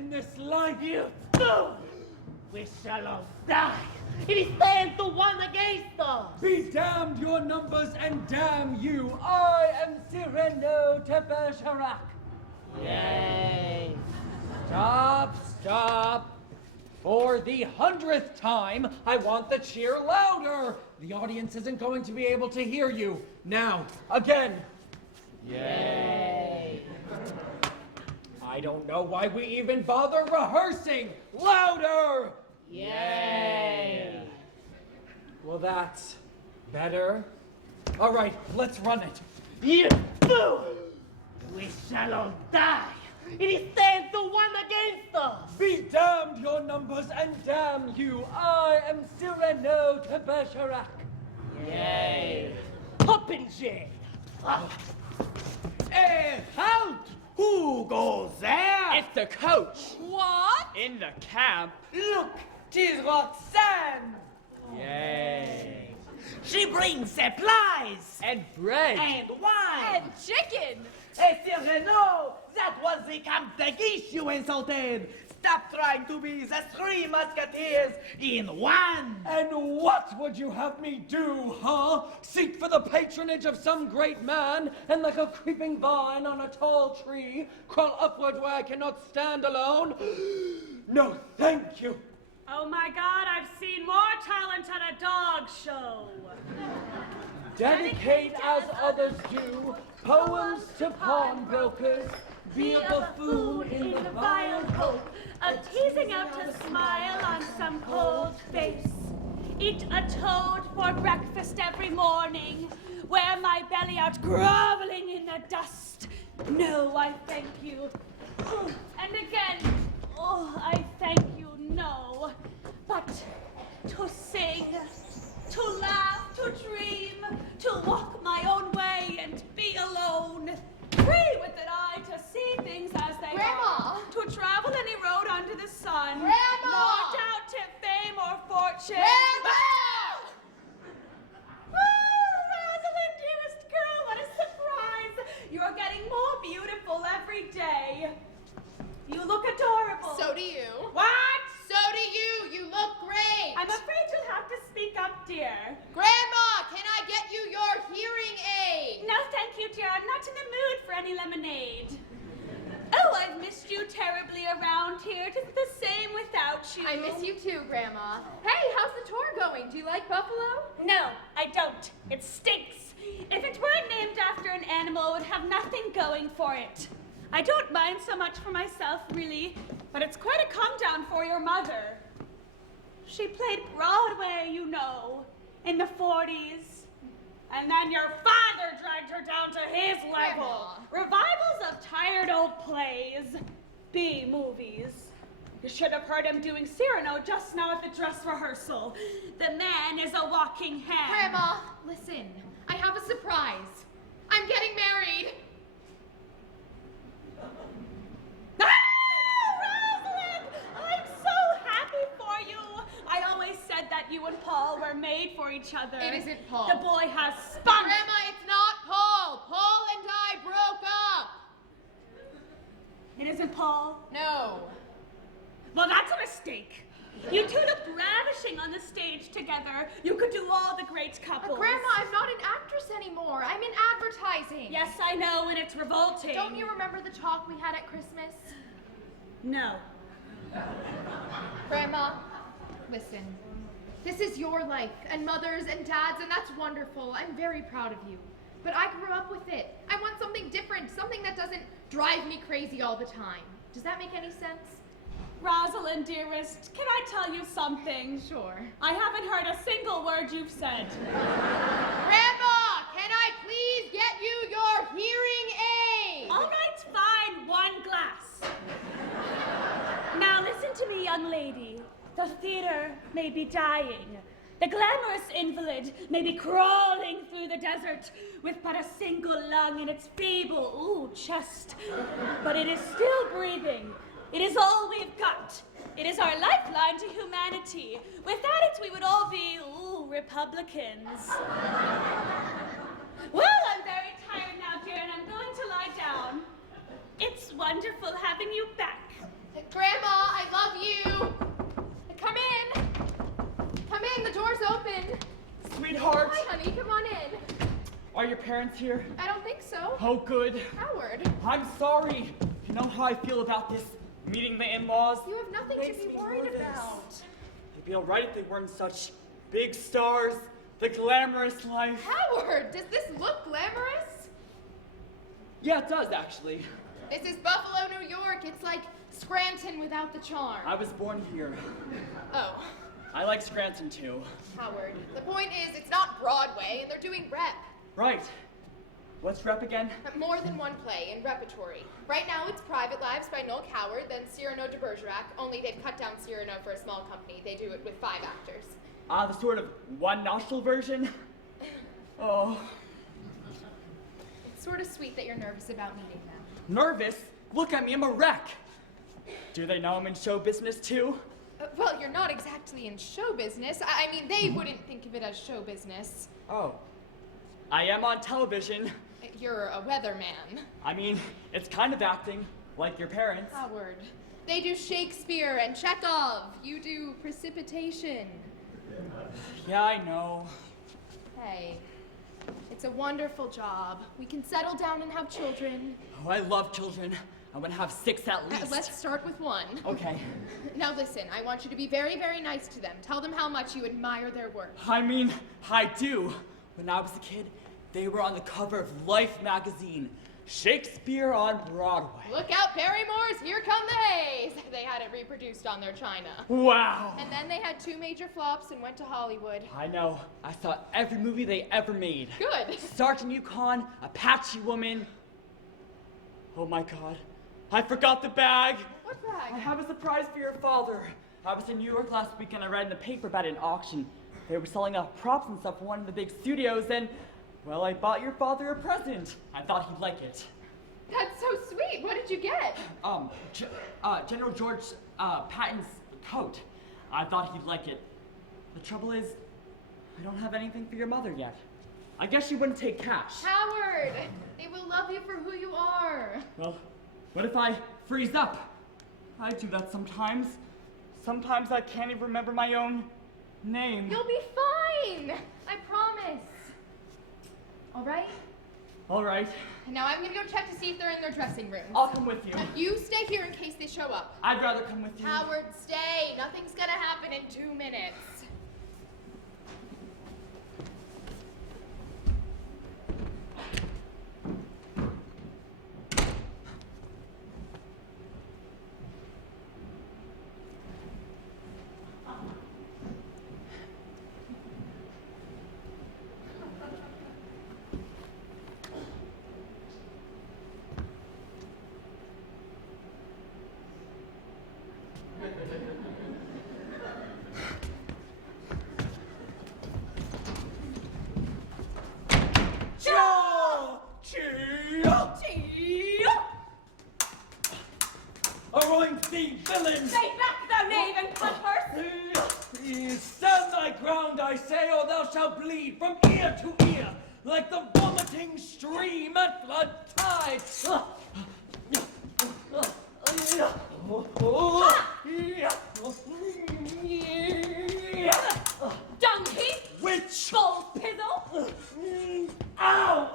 in this life. You fool! We shall all die. It stands to one against us. Be damned your numbers and damn you. I am Cyrano de Bergerac. Yay. Stop. For the 100th time, I want the cheer louder. The audience isn't going to be able to hear you. Now, again. Yay. I don't know why we even bother rehearsing. Louder! Yay. Well, that's better. All right, let's run it. You fool! We shall all die. It stands to one against us. Be damned your numbers and damn you. I am Cyrano de Bergerac. Yay. Popinje. Hey, halt! Who goes there? It's the coach. What? In the camp. Look, 'tis Roxanne. Yay. She brings supplies And bread. and wine. And chicken. Hey, Cyrano, that was the Camp de Guiche you insulted. Stop trying to be the three musketeers in one. And what would you have me do, huh? Seek for the patronage of some great man, and like a creeping vine on a tall tree, crawl upward where I cannot stand alone? No, thank you. Oh my God, I've seen more talent at a dog show. Dedicate as others do, poems to pawnbrokers, be a buffoon in the vile hope Of teasing out a smile on some cold face. Eat a toad for breakfast every morning. Wear my belly out groveling in the dust. No, I thank you. And again, I thank you, no. But to sing, to laugh, to dream, to walk my own way and be alone. Free with an eye to see things as they Grandma! are. To travel any road under the sun. Grandma! Nor doubt to fame or fortune. Grandma! Oh, Rosalind, dearest girl, what a surprise! You're getting more beautiful every day. You look adorable. So do you. What? So do you. You look great. I'm afraid you'll have to speak up, dear. Grandma, can I get you your hearing aid? No, thank you, dear. I'm not in the mood for any lemonade. Oh, I've missed you terribly around here. It isn't the same without you. I miss you too, Grandma. Hey, how's the tour going? Do you like Buffalo? No, I don't. It stinks. If it weren't named after an animal, it would have nothing going for it. I don't mind so much for myself, really, but it's quite a come down for your mother. She played Broadway, you know, in the 40s. And then your father dragged her down to his level. Revivals of tired old plays. B-movies. You should have heard him doing Cyrano just now at the dress rehearsal. The man is a walking hand. Grandma, listen. I have a surprise. I'm getting married. Rosalind! I'm so happy for you. I always said that you and Paul were made for each other. It isn't Paul. The boy has spunk. Grandma, it's not Paul. Paul and I broke up. It isn't Paul? No. Well, that's a mistake. You two looked ravishing on the stage together. You could do all the great couples. Grandma, I'm not an actress anymore. I'm in advertising. Yes, I know, and it's revolting. Don't you remember the talk we had at Christmas? No. Grandma, listen. This is your life, and Mother's and Dad's, and that's wonderful. I'm very proud of you. But I grew up with it. I want something different, something that doesn't drive me crazy all the time. Does that make any sense? Rosalind, dearest, can I tell you something? Sure. I haven't heard a single word you've said. Grandma, can I please get you your hearing aid? All right, fine, one glass. Now listen to me, young lady. The theater may be dying. The glamorous invalid may be crawling through the desert with but a single lung in its feeble, chest. But it is still breathing. It is all we've got. It is our lifeline to humanity. Without it, we would all be, Republicans. Well, I'm very tired now, dear, and I'm going to lie down. It's wonderful having you back. Grandma, I love you. Come in. Come in, the door's open. Sweetheart, Hi, honey, come on in. are your parents here? I don't think so. Oh, good. Howard, I'm sorry. You know how I feel about this, meeting the in-laws? you have nothing to be worried about. It'd be alright if they weren't such big stars, the glamorous life. Howard, does this look glamorous? Yeah, it does, actually. This is Buffalo, New York. It's like Scranton without the charm. I was born here. Oh, I like Scranton, too. Howard, the point is it's not Broadway and they're doing rep. Right. What's rep again? More than one play in repertory. Right now it's Private Lives by Noel Coward, then Cyrano de Bergerac, only they've cut down Cyrano for a small company. They do it with 5 actors. The sort of one-nostril version? Oh. It's sort of sweet that you're nervous about meeting them. Nervous? Look at me, I'm a wreck. Do they know I'm in show business, too? Well, you're not exactly in show business. I mean, they wouldn't think of it as show business. Oh. I am on television. You're a weatherman. I mean, it's kind of acting, like your parents. Howard. They do Shakespeare and Chekhov. You do precipitation. Yeah, I know. Hey, it's a wonderful job. We can settle down and have children. Oh, I love children. I want to have 6 at least. Let's start with 1. Okay. Now listen, I want you to be very, very nice to them. Tell them how much you admire their work. I mean, I do. When I was a kid, they were on the cover of Life magazine. Shakespeare on Broadway. Look out, Barrymore's Here Come the Hays! They had it reproduced on their china. Wow. And then they had 2 major flops and went to Hollywood. I know. I saw every movie they ever made. Good. Sergeant Yukon, Apache Woman. Oh my God. I forgot the bag. What I bag? have a surprise for your father. I was in New York last week and I read in the paper about an auction. They were selling off props and stuff for one of the big studios and, well, I bought your father a present. I thought he'd like it. That's so sweet. What did you get? General George Patton's coat. I thought he'd like it. The trouble is, I don't have anything for your mother yet. I guess she wouldn't take cash. Howard, they will love you for who you are. Well, what if I freeze up? I do that sometimes. Sometimes I can't even remember my own name. You'll be fine. I promise. All right? All right. And now I'm gonna go check to see if they're in their dressing rooms. I'll come with you. You stay here in case they show up. I'd rather come with you. Howard, stay. Nothing's gonna happen in 2 minutes. Aroint thee, villain! Stay back, thou knave and cutpurse! Stand thy ground, I say, or thou shalt bleed from ear to ear, like the vomiting stream at flood tide. Donkey! Witch! Bull pizzle! Ow!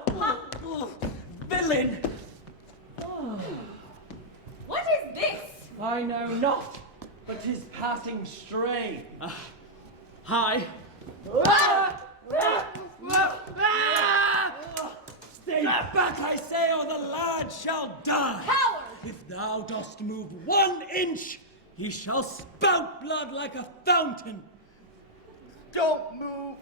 Villain! What is this? I know not, but 'tis passing stray. Hi. Stay back, I say, or the lad shall die. Coward! If thou dost move 1 inch, he shall spout blood like a fountain. Don't move.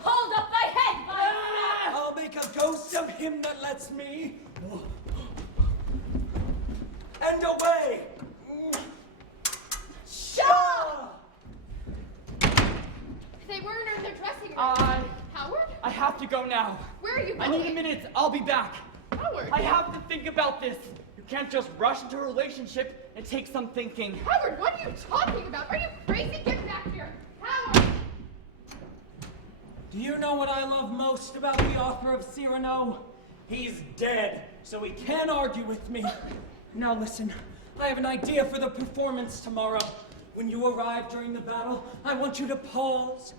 Hold up thy head, vile I'll make a ghost of him that lets me. And away. Shaw! They weren't in their dressing room. Howard? I have to go now. Where are you I going? need a minute. I'll be back. Howard! I have to think about this. You can't just rush into a relationship. It takes some thinking. Howard, what are you talking about? Are you crazy? Get back here! Howard! Do you know what I love most about the author of Cyrano? He's dead, so he can't argue with me. Now listen, I have an idea for the performance tomorrow. When you arrive during the battle, I want you to pause,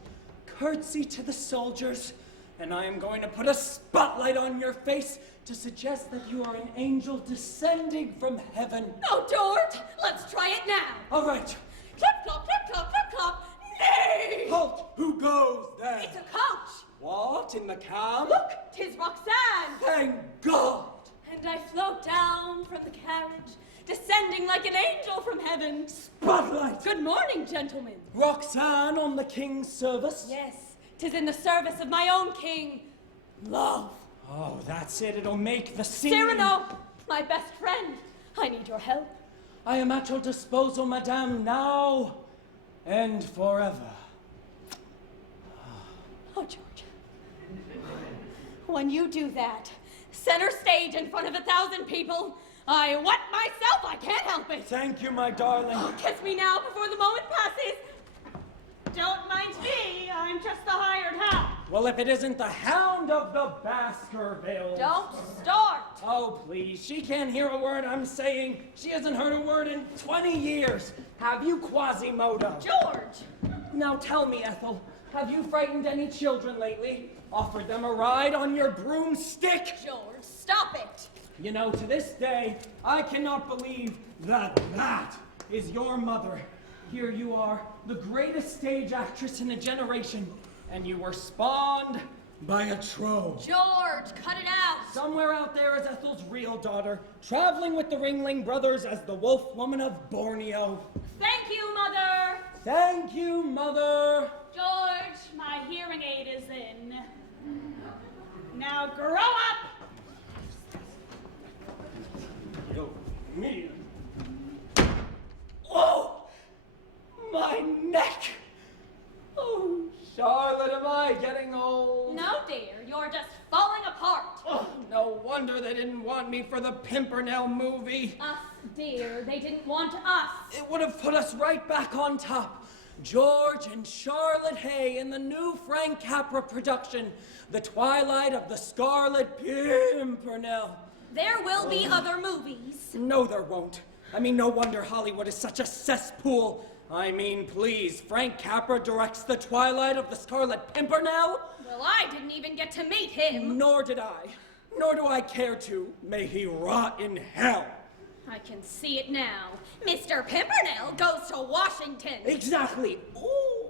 curtsy to the soldiers, and I am going to put a spotlight on your face to suggest that you are an angel descending from heaven. Oh, George, let's try it now. All right. Clip-clop, clip-clop, clip-clop. Nay! Halt! Who goes there? It's a coach. What, in the cab? Look, 'tis Roxanne. Thank God! And I float down from the carriage, descending like an angel from heaven. Spotlight! Good morning, gentlemen. Roxanne on the king's service? Yes, 'tis in the service of my own king, love. Oh, that's it. It'll make the scene. Cyrano, my best friend, I need your help. I am at your disposal, madame, now and forever. Oh, George. When you do that, center stage in front of 1,000 people, I wet myself. I can't help it. Thank you, my darling. Oh, kiss me now before the moment passes. Don't mind me. I'm just the hired hound. Well, if it isn't the hound of the Baskervilles. Don't start. Oh, please. She can't hear a word I'm saying. She hasn't heard a word in 20 years. Have you, Quasimodo? George. Now tell me, Ethel, have you frightened any children lately? Offered them a ride on your broomstick? George, stop it. You know, to this day, I cannot believe that that is your mother. Here you are, the greatest stage actress in a generation, and you were spawned by a troll. George, cut it out. Somewhere out there is Ethel's real daughter, traveling with the Ringling Brothers as the Wolf Woman of Borneo. Thank you, Mother. Thank you, Mother. George, my hearing aid is in. Now grow up. Me. Oh! My neck! Oh, Charlotte, am I getting old? No, dear, you're just falling apart. Oh, no wonder they didn't want me for the Pimpernel movie. Us, dear, they didn't want us. It would have put us right back on top. George and Charlotte Hay in the new Frank Capra production, The Twilight of the Scarlet Pimpernel. There will be other movies. No, there won't. I mean, no wonder Hollywood is such a cesspool. I mean, please, Frank Capra directs The Twilight of the Scarlet Pimpernel? Well, I didn't even get to meet him. Nor did I. Nor do I care to. May he rot in hell. I can see it now. Mr. Pimpernel goes to Washington. Exactly. Ooh,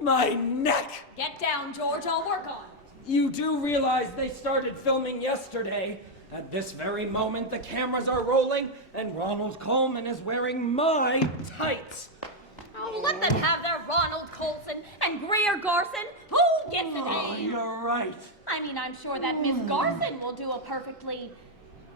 my neck. Get down, George. I'll work on it. You do realize they started filming yesterday. At this very moment, the cameras are rolling, and Ronald Coleman is wearing my tights. Oh, let them have their Ronald Colson and Greer Garson. Who gets a Oh, name? you're right. I mean, I'm sure that Miss Garson will do a perfectly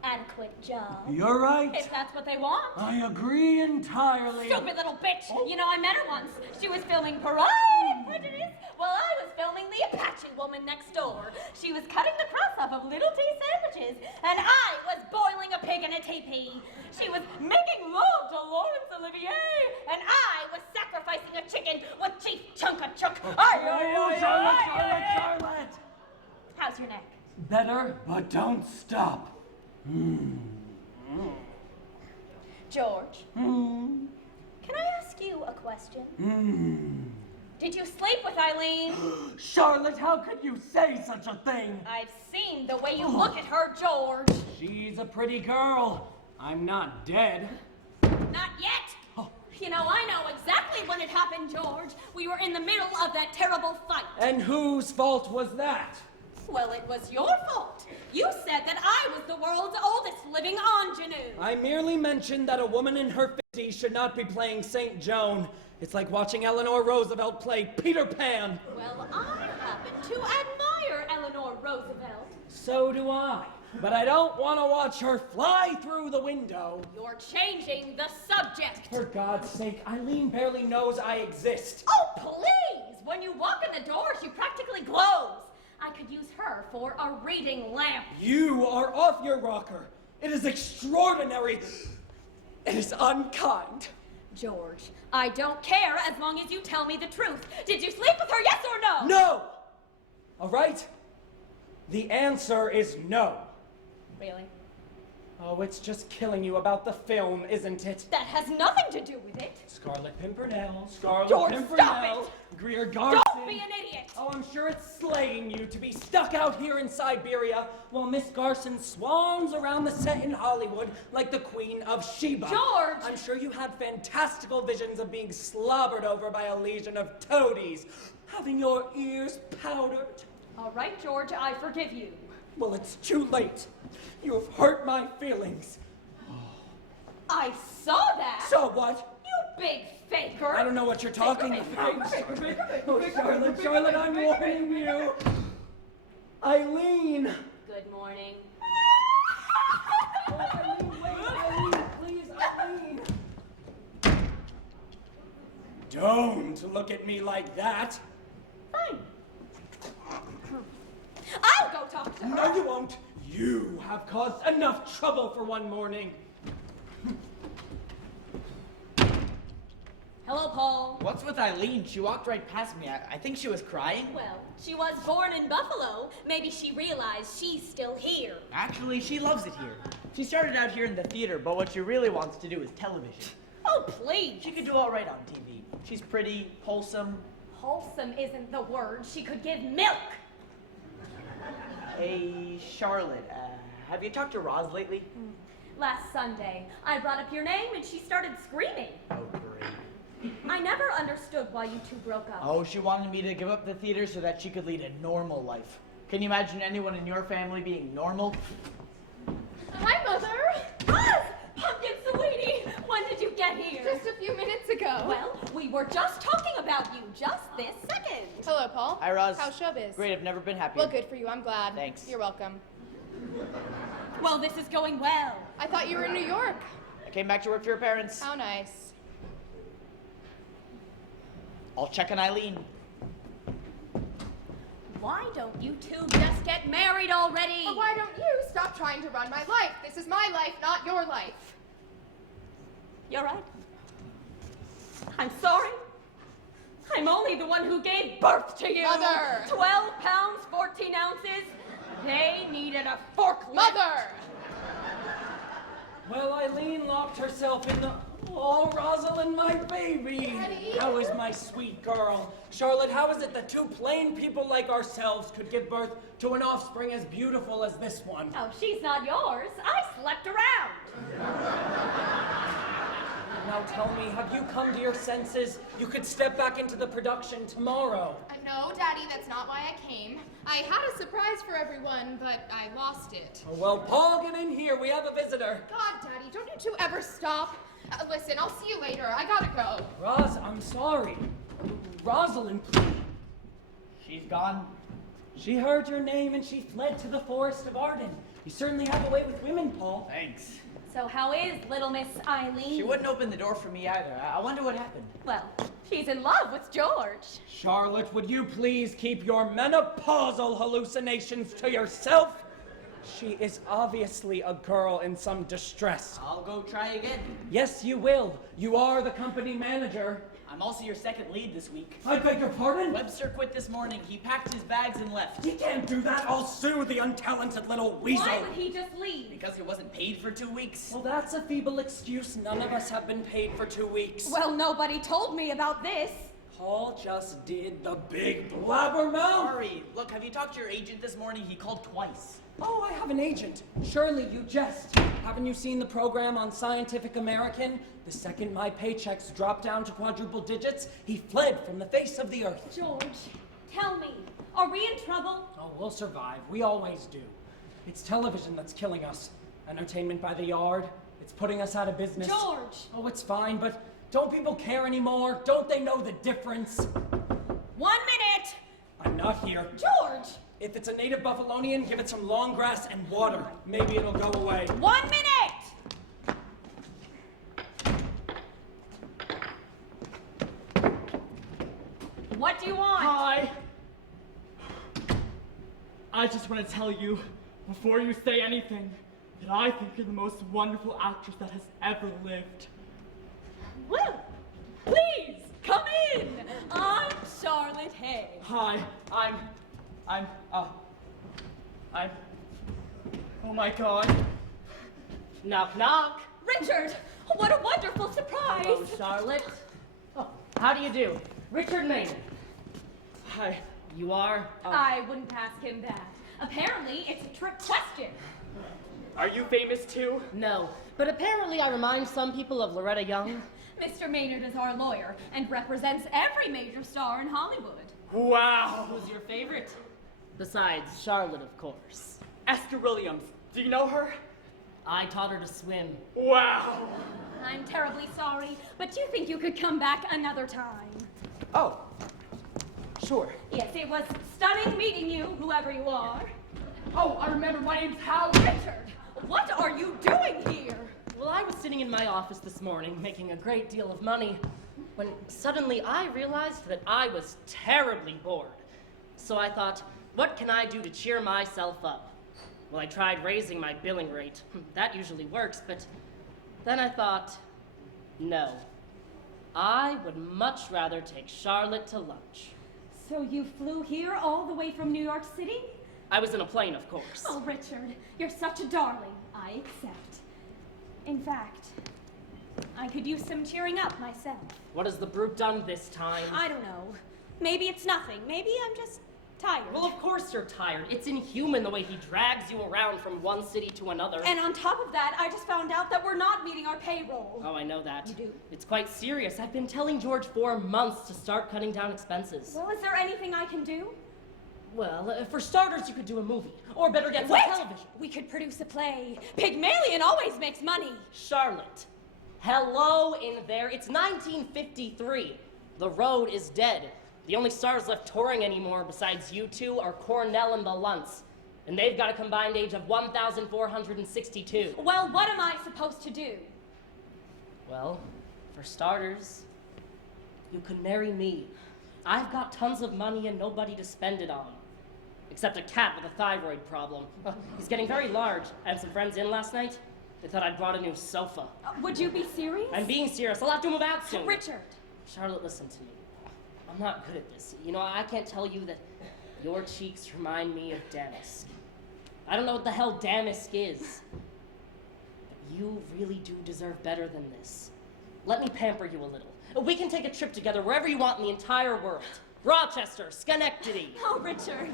adequate job. You're right. If that's what they want. I agree entirely. Stupid little bitch! You know, I met her once. She was filming Pride and Prejudice while I was filming The Apache Woman Next Door. She was cutting the crust off of little tea sandwiches, and I was boiling a pig in a teepee. She was making love to Laurence Olivier, and I was sacrificing a chicken with Chief Chunka-Chunk. Charlotte! How's your neck? Better, but don't stop. George, can I ask you a question? Did you sleep with Eileen? Charlotte, how could you say such a thing? I've seen the way you look at her, George. She's a pretty girl. I'm not dead. Not yet. You know, I know exactly when it happened, George. We were in the middle of that terrible fight. And whose fault was that? Well, it was your fault. You said that I was the world's oldest living ingenue. I merely mentioned that a woman in her 50s should not be playing St. Joan. It's like watching Eleanor Roosevelt play Peter Pan. Well, I happen to admire Eleanor Roosevelt. So do I. But I don't want to watch her fly through the window. You're changing the subject. For God's sake, Eileen barely knows I exist. Oh, please! When you walk in the door, she practically glows. I could use her for a reading lamp. You are off your rocker. It is extraordinary. It is unkind. George, I don't care as long as you tell me the truth. Did you sleep with her, yes or no? No! All right? The answer is no. really. Oh, it's just killing you about the film, isn't it? That has nothing to do with it. Scarlet Pimpernel, Scarlet George, Pimpernel, stop Greer Garson. Don't be an idiot! Oh, I'm sure it's slaying you to be stuck out here in Siberia while Miss Garson swans around the set in Hollywood like the Queen of Sheba. George! I'm sure you had fantastical visions of being slobbered over by a legion of toadies, having your ears powdered. All right, George, I forgive you. Well, it's too late. You have hurt my feelings. I saw that! So what? You big faker! I don't know what you're talking about. Oh, Charlotte, I'm warning you. Eileen. Good morning. Oh, Eileen, wait, Eileen, please, Eileen. Don't look at me like that. Fine. I'll go talk to her. No, you won't. You have caused enough trouble for one morning. Hello, Paul. What's with Eileen? She walked right past me. I think she was crying. Well, she was born in Buffalo. Maybe she realized she's still here. Actually, she loves it here. She started out here in the theater, but what she really wants to do is television. Oh, please. She could do all right on TV. She's pretty, wholesome. Wholesome isn't the word. She could give milk. Hey, Charlotte, have you talked to Roz lately? Last Sunday, I brought up your name and she started screaming. Oh, great. I never understood why you two broke up. Oh, she wanted me to give up the theater so that she could lead a normal life. Can you imagine anyone in your family being normal? Hi, Mother. Roz! Pumpkin sweetie! When did you get here? Just a few minutes ago. Well, we were just talking about you just this second. Hello, Paul. Hi, Roz. How's showbiz? Great, I've never been happier. Well, good for you. I'm glad. Thanks. You're welcome. Well, this is going well. I thought you were in New York. I came back to work for your parents. How nice. I'll check on Eileen. Why don't you two just get married already? But why don't you stop trying to run my life? This is my life, not your life. You're right. I'm sorry. I'm only the one who gave birth to you. Mother! 12 pounds, 14 ounces. They needed a forklift. Mother! Well, Eileen locked herself in the... Oh, Rosalind, my baby. Daddy? How is my sweet girl? Charlotte, how is it that two plain people like ourselves could give birth to an offspring as beautiful as this one? Oh, she's not yours. I slept around. Now tell me, have you come to your senses? You could step back into the production tomorrow. No, Daddy, that's not why I came. I had a surprise for everyone, but I lost it. Oh, well, Paul, get in here. We have a visitor. God, Daddy, don't you two ever stop? Listen, I'll see you later. I gotta go. Roz, I'm sorry. Rosalind, please. She's gone. She heard your name and she fled to the forest of Arden. You certainly have a way with women, Paul. Thanks. So how is little Miss Eileen? She wouldn't open the door for me either. I wonder what happened. Well, she's in love with George. Charlotte, would you please keep your menopausal hallucinations to yourself? She is obviously a girl in some distress. I'll go try again. Yes, you will. You are the company manager. I'm also your second lead this week. I beg your pardon? Webster quit this morning. He packed his bags and left. He can't do that. I'll sue the untalented little weasel. Why would he just leave? Because he wasn't paid for 2 weeks. Well, that's a feeble excuse. None of us have been paid for 2 weeks. Well, nobody told me about this. Paul just did the big blabbermouth. Sorry. Look, have you talked to your agent this morning? He called twice. Oh, I have an agent. Surely you jest. Haven't you seen the program on Scientific American? The second my paychecks dropped down to quadruple digits, he fled from the face of the earth. George, tell me, are we in trouble? Oh, we'll survive. We always do. It's television that's killing us. Entertainment by the yard. It's putting us out of business. George! Oh, it's fine, but don't people care anymore? Don't they know the difference? 1 minute! I'm not here. George! If it's a native Buffalonian, give it some long grass and water. Maybe it'll go away. 1 minute! What do you want? Hi. I just want to tell you, before you say anything, that I think you're the most wonderful actress that has ever lived. Well, please, come in! I'm Charlotte Hay. Hi, I'm, oh my god. Knock, knock. Richard, what a wonderful surprise. Hello, Charlotte. Oh, how do you do? Richard Maynard. Hi. You are? I wouldn't ask him that. Apparently, it's a trick question. Are you famous too? No, but apparently I remind some people of Loretta Young. Mr. Maynard is our lawyer and represents every major star in Hollywood. Wow. Who's your favorite? Besides Charlotte, of course. Esther Williams. Do you know her? I taught her to swim. Wow. I'm terribly sorry, but do you think you could come back another time? Oh. Sure. Yes, it was stunning meeting you, whoever you are. Oh, I remember. My name's Howard. Richard, what are you doing here? Well, I was sitting in my office this morning, making a great deal of money, when suddenly I realized that I was terribly bored. So I thought, what can I do to cheer myself up? Well, I tried raising my billing rate. That usually works, but then I thought, no. I would much rather take Charlotte to lunch. So you flew here all the way from New York City? I was in a plane, of course. Oh, Richard, you're such a darling. I accept. In fact, I could use some cheering up myself. What has the brute done this time? I don't know. Maybe it's nothing. Maybe I'm just tired. Well, of course you're tired. It's inhuman the way he drags you around from one city to another. And on top of that, I just found out that we're not meeting our payroll. Oh, I know that. You do? It's quite serious. I've been telling George for months to start cutting down expenses. Well, is there anything I can do? Well, for starters, you could do a movie. Or better yet, some Wait! television. We could produce a play. Pygmalion always makes money. Charlotte, hello in there. It's 1953. The road is dead. The only stars left touring anymore besides you two are Cornell and the Luntz. And they've got a combined age of 1,462. Well, what am I supposed to do? Well, for starters, you could marry me. I've got tons of money and nobody to spend it on. Except a cat with a thyroid problem. He's getting very large. I had some friends in last night. They thought I'd brought a new sofa. Would you be serious? I'm being serious. I'll have to move out soon. Richard. Charlotte, listen to me. I'm not good at this. You know, I can't tell you that your cheeks remind me of damask. I don't know what the hell damask is. But you really do deserve better than this. Let me pamper you a little. We can take a trip together wherever you want in the entire world. Rochester, Schenectady. Oh, Richard,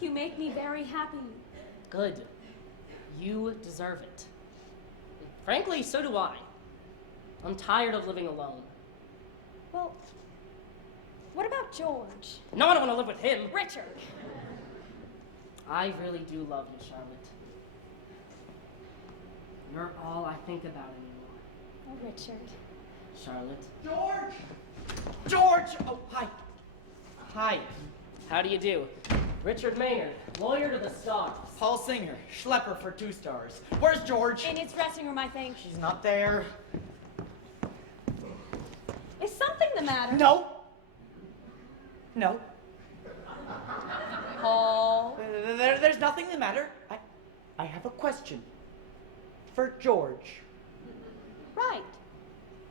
you make me very happy. Good. You deserve it. Frankly, so do I. I'm tired of living alone. Well, what about George? No, I don't want to live with him. Richard. I really do love you, Charlotte. You're all I think about anymore. Oh, Richard. Charlotte. George! George! Oh, hi. Hi. How do you do? Richard Maynard, lawyer to the stars. Paul Singer, schlepper for 2 stars. Where's George? In his dressing room, I think. She's not there. Is something the matter? No. No. Paul. There's nothing the matter. I have a question. For George. Right.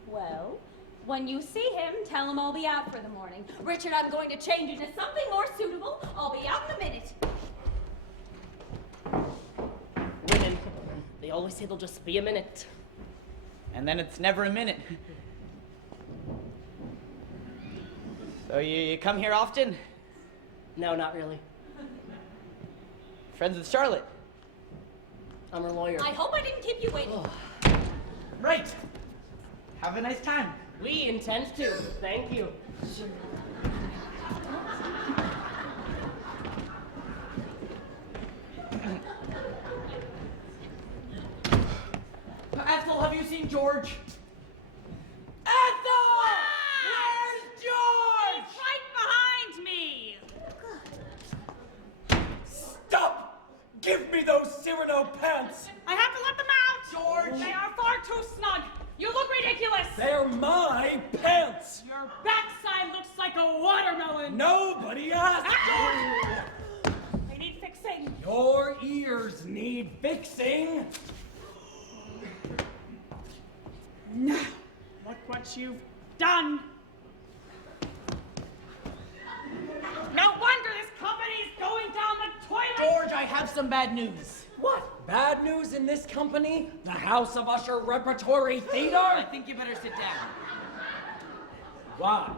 Well, when you see him, tell him I'll be out for the morning. Richard, I'm going to change into something more suitable. I'll be out in a minute. Women, they always say they'll just be a minute. And then it's never a minute. So you come here often? No, not really. Friends with Charlotte? I'm her lawyer. I hope I didn't keep you waiting. Right. Have a nice time. We intend to. Thank you. Ethel, have you seen George? Ethel! Where's George? He's right behind me. Stop! Give me those Cyrano pants! I have to let them out. George! They are far too snug. You look ridiculous. They're my pants! Your backside looks like a watermelon. Nobody asked you! They need fixing. Your ears need fixing! No. Look what you've done. No wonder this company's going down the toilet. George, I have some bad news. What? Bad news in this company? The House of Usher Repertory Theater? I think you better sit down. Why?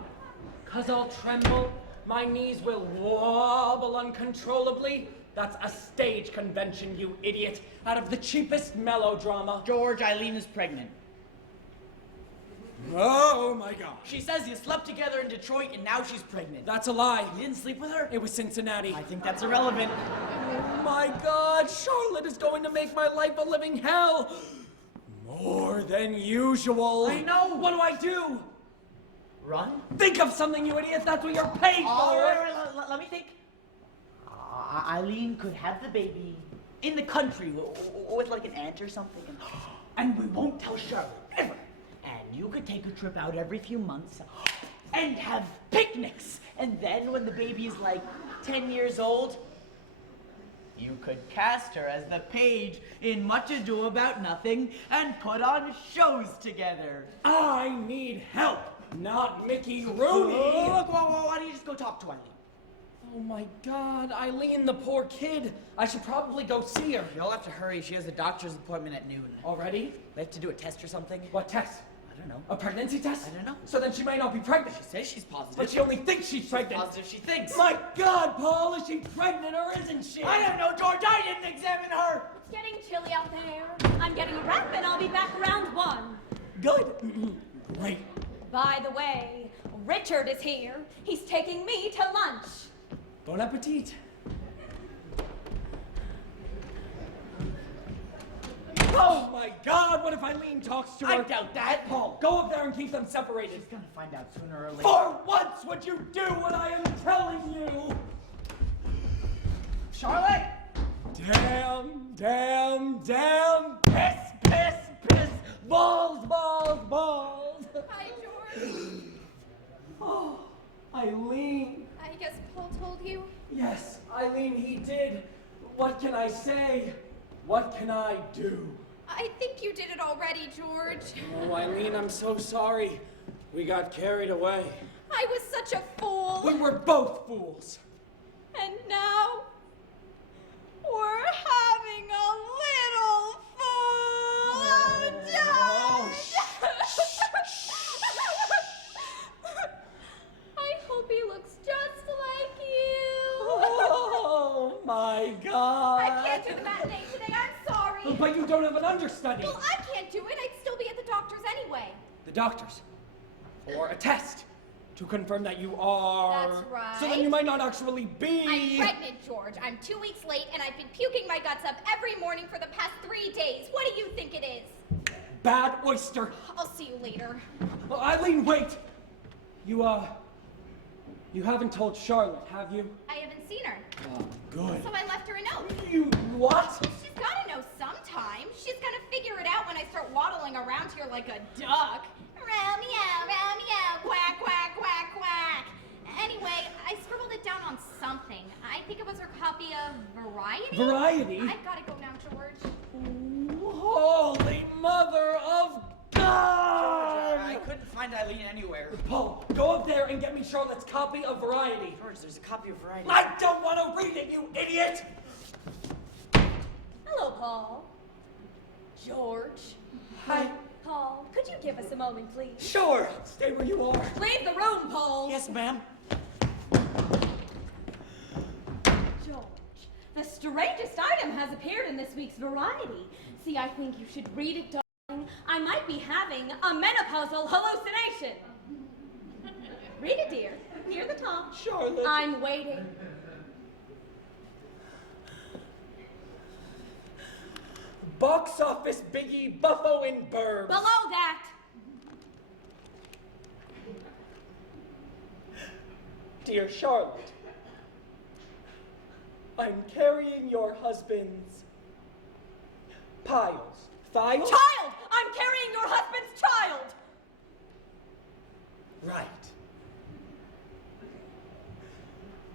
'Cause I'll tremble, my knees will wobble uncontrollably. That's a stage convention, you idiot, out of the cheapest melodrama. George, EILEEN is pregnant. Oh my God. She says you slept together in Detroit and now she's pregnant. That's a lie. You didn't sleep with her? It was Cincinnati. I think that's irrelevant. Oh my God, Charlotte is going to make my life a living hell. More than usual. I know. What do I do? Run? Think of something, you idiot. That's what you're paid for. Let me think. EILEEN could have the baby in the country with like an aunt or something. And we won't tell Charlotte, ever. And you could take a trip out every few months and have picnics. And then when the baby is like 10 years old, you could cast her as the page in Much Ado About Nothing and put on shows together. I need help, not Mickey Rooney. Look, why don't you just go talk to EILEEN? Oh my God, EILEEN, the poor kid. I should probably go see her. You'll have to hurry. She has a doctor's appointment at noon. Already? They have to do a test or something. What test? I don't know. A pregnancy test? I don't know. So then she might not be pregnant. She says she's positive. But she only thinks she's pregnant. Positive she thinks. My God, Paul, is she pregnant or isn't she? I don't know, George. I didn't examine her. It's getting chilly out there. I'm getting a wrap and I'll be back around 1. Good. Great. By the way, Richard is here. He's taking me to lunch. Bon appetit. Oh my God, what if EILEEN talks to her? I doubt that. Paul, go up there and keep them separated. She's gonna find out sooner or later. For once, would you do what I am telling you? Charlotte! Damn. Piss. Balls. Hi, George. Oh, EILEEN. I guess Paul told you. Yes, EILEEN, he did. What can I say? What can I do? I think you did it already, George. Oh, EILEEN, I'm so sorry. We got carried away. I was such a fool. We were both fools. And now we're having a little fool. Oh, George! I hope he looks just like you. Oh my God. I can't do the matinee today. I'm sorry. But you don't have an understudy. Well, I can't do it. I'd still be at the doctor's anyway. The doctors. Or a test to confirm that you are. That's right. So then you might not actually be. I'm pregnant, George. I'm 2 weeks late, and I've been puking my guts up every morning for the past 3 days. What do you think it is? Bad oyster. I'll see you later. Oh, EILEEN, wait. You haven't told Charlotte, have you? I haven't seen her. Oh, good. So I left her a note. You what? She's gotta know sometime. She's gonna figure it out when I start waddling around here like a duck. Row meow, quack, quack, quack, quack. Anyway, I scribbled it down on something. I think it was her copy of Variety. Variety? I've gotta go now, George. Holy Mother of God! I couldn't find EILEEN anywhere. Paul, go up there and get me Charlotte's copy of Variety. George, there's a copy of Variety. I don't want to read it, you idiot! Hello, Paul. George. Hi. Paul, could you give us a moment, please? Sure, stay where you are. Leave the room, Paul. Yes, ma'am. George, the strangest item has appeared in this week's Variety. See, I think you should read it, darling. I might be having a menopausal hallucination. Read it, dear. Near the top. Charlotte. I'm waiting. Box office biggie Buffo in Burbs. Below that. Dear Charlotte, I'm carrying your husband's piles. Thiles? Child! I'm carrying your husband's child! Right.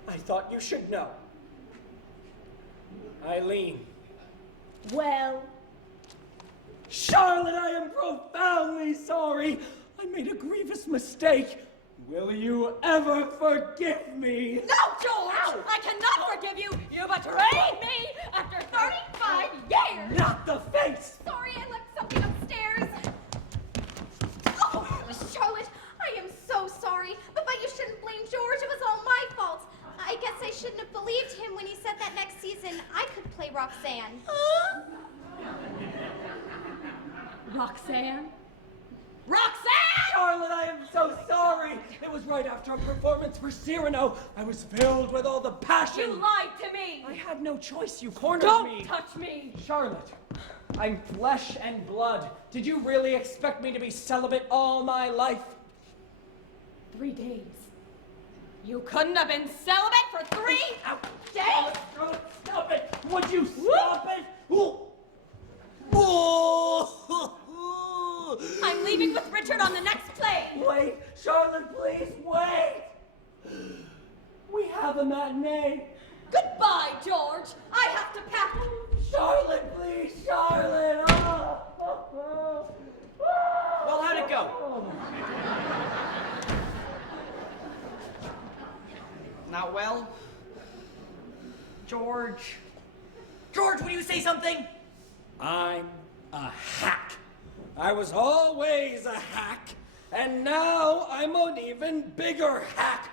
I thought you should know. EILEEN. Well, Charlotte, I am profoundly sorry. I made a grievous mistake. Will you ever forgive me? no, George! I cannot forgive you! You betrayed me after 35 scared. Not the face! Sorry, I left something upstairs. Oh, Charlotte, I am so sorry. But you shouldn't blame George. It was all my fault. I guess I shouldn't have believed him when he said that next season I could play Roxanne. Roxanne? Roxanne! Charlotte, I am so sorry. It was right after a performance for Cyrano. I was filled with all the passion. You lied to me. I had no choice. You cornered me. Don't touch me. Charlotte, I'm flesh and blood. Did you really expect me to be celibate all my life? 3 days. You couldn't have been celibate for 3 Ow. days? Charlotte, stop it! Would you stop it? Ooh. Oh. I'm leaving with Richard on the next play. Wait, Charlotte, please, wait! We have a matinee. Goodbye, George. I have to pack. Charlotte, please, Charlotte! Well, how'd it go? Not well? George? George, will you say something? I'm a hack. I was always a hack, and now I'm an even bigger hack.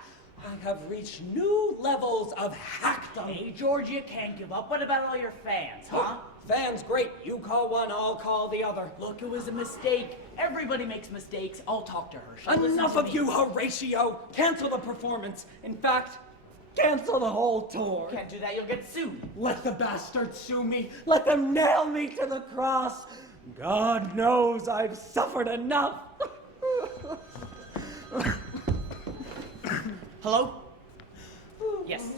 I have reached new levels of hackdom. Hey, George, you can't give up. What about all your fans, huh? Fans, great. You call one, I'll call the other. Look, it was a mistake. Everybody makes mistakes. I'll talk to her. She'll listen Enough to of me. you, Horatio. Cancel the performance. In fact, cancel the whole tour. Can't do that, you'll get sued. Let the bastards sue me. Let them nail me to the cross. God knows I've suffered enough. Hello? Yes.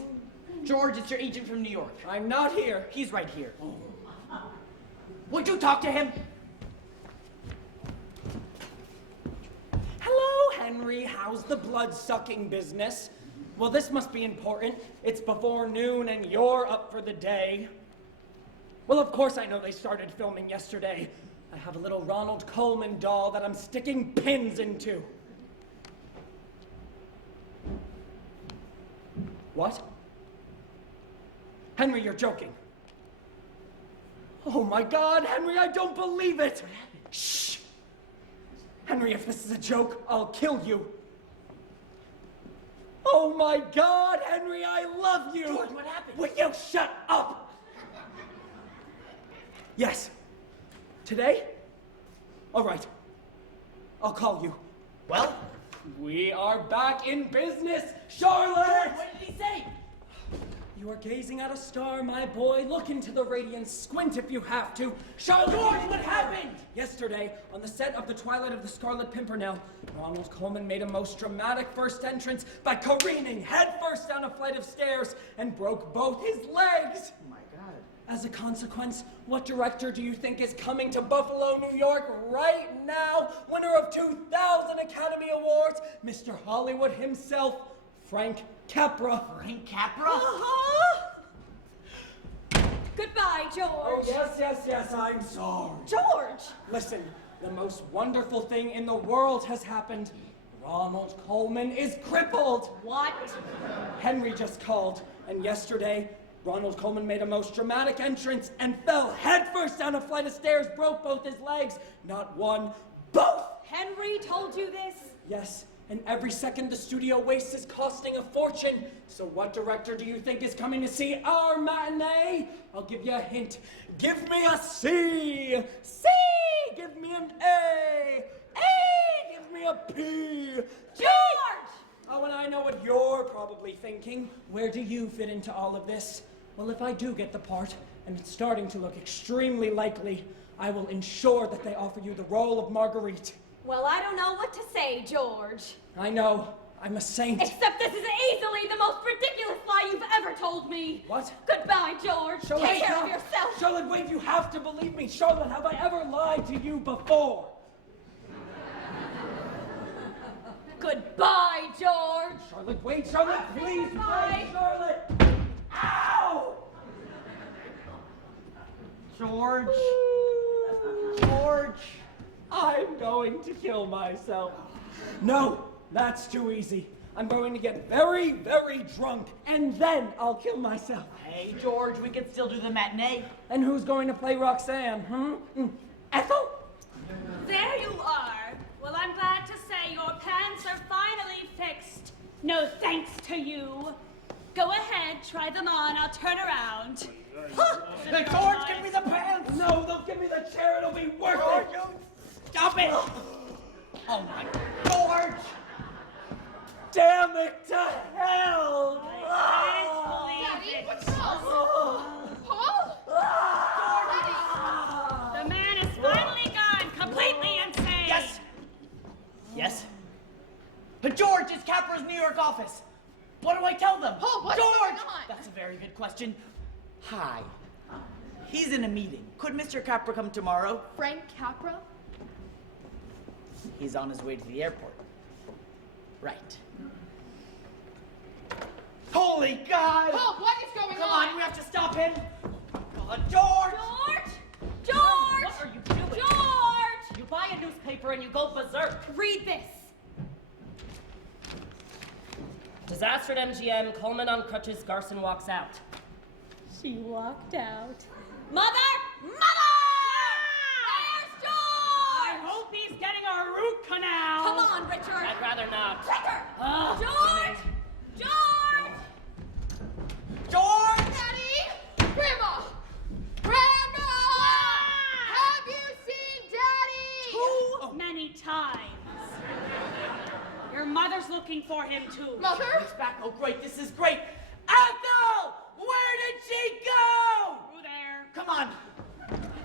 George, it's your agent from New York. I'm not here. He's right here. Would you talk to him? Hello, Henry. How's the blood-sucking business? Well, this must be important. It's before noon and you're up for the day. Well, of course I know they started filming yesterday. I have a little Ronald Coleman doll that I'm sticking pins into. What? Henry, you're joking. Oh my God, Henry, I don't believe it! Shh! Henry, if this is a joke, I'll kill you. Oh my God, Henry, I love you! George, what happened? Will you shut up? Yes. Today? All right. I'll call you. Well? We are back in business, Charlotte! What did he say? You are gazing at a star, my boy. Look into the radiance. Squint if you have to. Charlotte! George, what happened? Yesterday, on the set of The Twilight of the Scarlet Pimpernel, Ronald Coleman made a most dramatic first entrance by careening headfirst down a flight of stairs and broke both his legs. Oh my God. As a consequence, what director do you think is coming to Buffalo, New York right now? Winner of 2,000 Academy Awards, Mr. Hollywood himself, Frank Capra. Frank Capra? Uh-huh. Goodbye, George. Oh, yes, I'm sorry. George! Listen, the most wonderful thing in the world has happened. Ronald Coleman is crippled. What? Henry just called, and yesterday, Ronald Coleman made a most dramatic entrance and fell headfirst down a flight of stairs, broke both his legs. Not one, both! Henry told you this? Yes, and every second the studio wastes is costing a fortune. So what director do you think is coming to see our matinee? I'll give you a hint. Give me a C! C! Give me an A! A! Give me a P! George! Oh, and I know what you're probably thinking. Where do you fit into all of this? Well, if I do get the part, and it's starting to look extremely likely, I will ensure that they offer you the role of Marguerite. Well, I don't know what to say, George. I know. I'm a saint. Except this is easily the most ridiculous lie you've ever told me. What? Goodbye, George. Charlotte, Take care stop. of yourself. Charlotte, wait, you have to believe me. Charlotte, have I ever lied to you before? Goodbye, George. Charlotte, wait, Charlotte, please, Bye. wait, Charlotte. Ow! George? George? I'm going to kill myself. No, that's too easy. I'm going to get very, very drunk, and then I'll kill myself. Hey, George, we could still do the matinee. And who's going to play Roxanne, Ethel? There you are. Well, I'm glad to say your pants are finally fixed. No thanks to you. Go ahead, try them on. I'll turn around. Hey, George, give me the pants! No, they'll give me the chair. It'll be worth George, it. stop it! Oh my, George! Damn it to hell! Daddy, what's wrong? Paul? The man is finally gone, completely insane. Yes? Yes? But George, it's Capra's New York office. What do I tell them? Paul, what's George! going on? That's a very good question. Hi. He's in a meeting. Could Mr. Capra come tomorrow? Frank Capra? He's on his way to the airport. Right. Holy God! Paul, what is going Come on? on, we have to stop him. Come on, George! George! What are you doing? George! You buy a newspaper and you go berserk. Read this. Disaster at MGM, Coleman on crutches, Garson walks out. She walked out. Mother! Where's George? I hope he's getting a root canal. Come on, Richard. I'd rather not. George! George! George! Daddy? Grandma! Grandma! Have you seen Daddy? Too many times. Your mother's looking for him too. Mother? He's back. Oh, great. This is great. Ethel! Where did she go? Through there. Come on.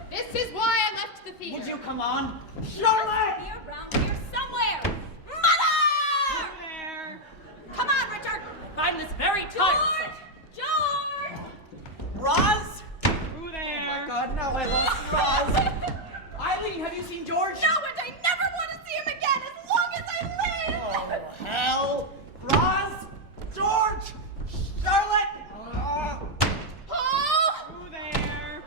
This is why I left the theater. Would you come on? Charlotte! Be around here somewhere. Mother! Through there. Come on, Richard. I find this very tiresome. George! Roz? Through there. Oh, my God. Now I lost Roz. Eileen, have you seen George? No, and I never want to see him again as long as I live. Oh, hell. Roz? George? Charlotte? Paul? Through there.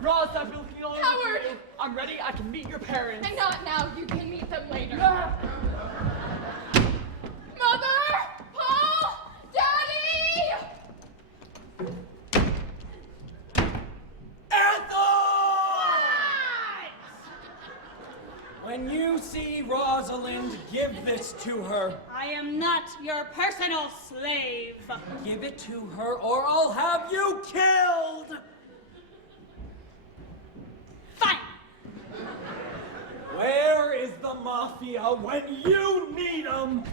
Roz, I've been looking all over Howard! for you. I'm ready. I can meet your parents. And not now. You can meet them later. Mother! Paul! Daddy! When you see Rosalind, give this to her. I am not your personal slave. Give it to her or I'll have you killed! Fine. Where is the Mafia when you need them?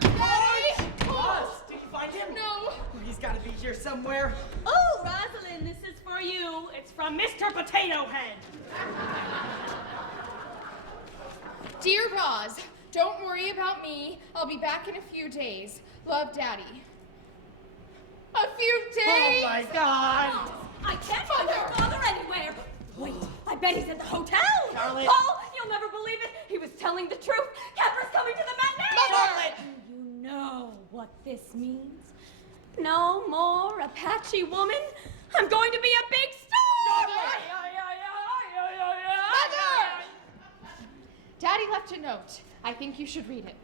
Daddy! Roz, did you find him? No. He's got to be here somewhere. Oh, Rosalind, this is for you. It's from Mr. Potato Head. Dear Roz, don't worry about me. I'll be back in a few days. Love, Daddy. A few days? Oh, my God. I can't find your father anywhere. Wait, I bet he's at the hotel. Charlotte. Paul, you'll never believe it. He was telling the truth. Capra's coming to the matinee. Charlotte! You know what this means? No more Apache woman. I'm going to be a big star. Mother! Daddy left a note. I think you should read it.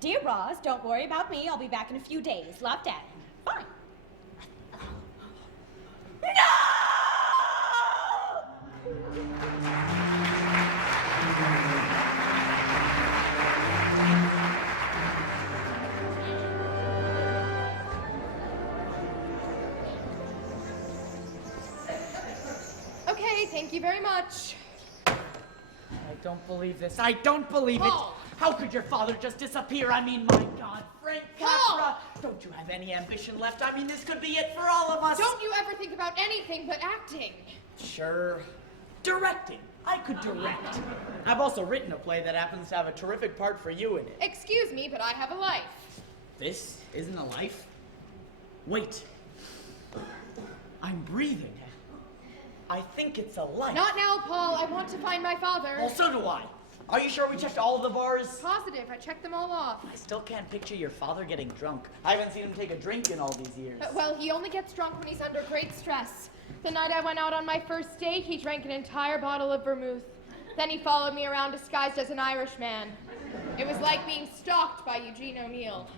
Dear Roz, don't worry about me. I'll be back in a few days. Love, Dad. Fine. Okay, thank you very much. I don't believe this. I don't believe Paul! it. How could your father just disappear? I mean, my God, Frank Paul! Capra. Don't you have any ambition left? I mean, this could be it for all of us. Don't you ever think about anything but acting. Sure. Directing. I could direct. I've also written a play that happens to have a terrific part for you in it. Excuse me, but I have a life. This isn't a life? Wait. I'm breathing. I think it's a life. Not now, Paul. I want to find my father. Well, so do I. Are you sure we checked all the bars? Positive. I checked them all off. I still can't picture your father getting drunk. I haven't seen him take a drink in all these years. Well, he only gets drunk when he's under great stress. The night I went out on my first date, he drank an entire bottle of vermouth. Then he followed me around disguised as an Irishman. It was like being stalked by Eugene O'Neill.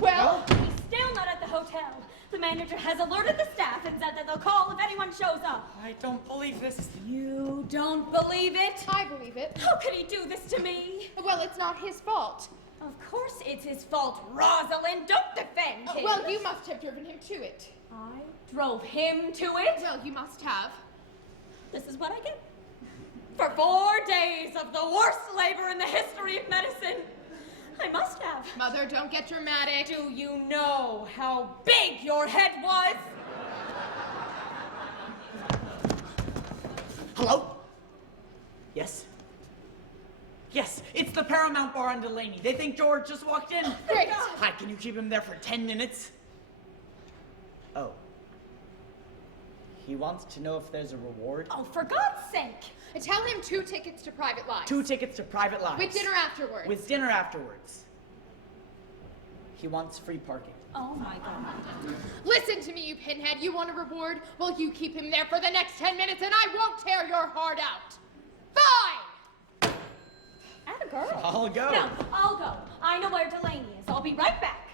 Well, He's still not at the hotel. The manager has alerted the staff and said that they'll call if anyone shows up. I don't believe this. You don't believe it? I believe it. How could he do this to me? Well, it's not his fault. Of course it's his fault, Rosalind. Don't defend him. Well, you must have driven him to it. I drove him to it? Well, you must have. This is what I get. For 4 days of the worst labor in the history of medicine. I must have. Mother, don't get dramatic. Do you know how big your head was? Hello? Yes? Yes, it's the Paramount Bar on Delaney. They think George just walked in. Great. Hi, can you keep him there for 10 minutes? Oh. He wants to know if there's a reward. Oh, for God's sake. Tell him 2 tickets to Private Lives. 2 tickets to Private Lives. With dinner afterwards. With dinner afterwards. He wants free parking. Oh my God. Listen to me, you pinhead. You want a reward? Well, you keep him there for the next 10 minutes and I won't tear your heart out. Fine! Atta girl. I'll go. No, I'll go. I know where Delaney is. I'll be right back.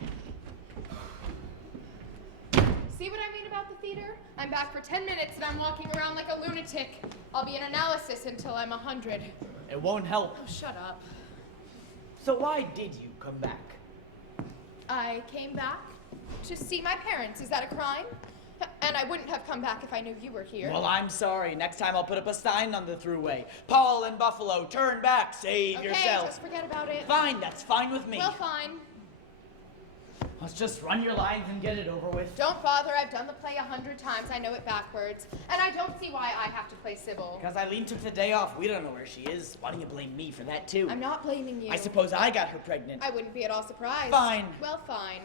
See what I mean about the theater? I'm back for 10 minutes and I'm walking around like a lunatic. I'll be in analysis until I'm 100. It won't help. Oh, shut up. So why did you come back? I came back to see my parents. Is that a crime? And I wouldn't have come back if I knew you were here. Well, I'm sorry. Next time I'll put up a sign on the thruway. Paul and Buffalo, turn back, save Okay, yourselves. just forget about it. Fine, that's fine with me. Well, fine. Let's just run your lines and get it over with. Don't bother. I've done the play 100 times. I know it backwards. And I don't see why I have to play Sybil. Because Eileen took the day off. We don't know where she is. Why do you blame me for that, too? I'm not blaming you. I suppose I got her pregnant. I wouldn't be at all surprised. Fine. Well, fine.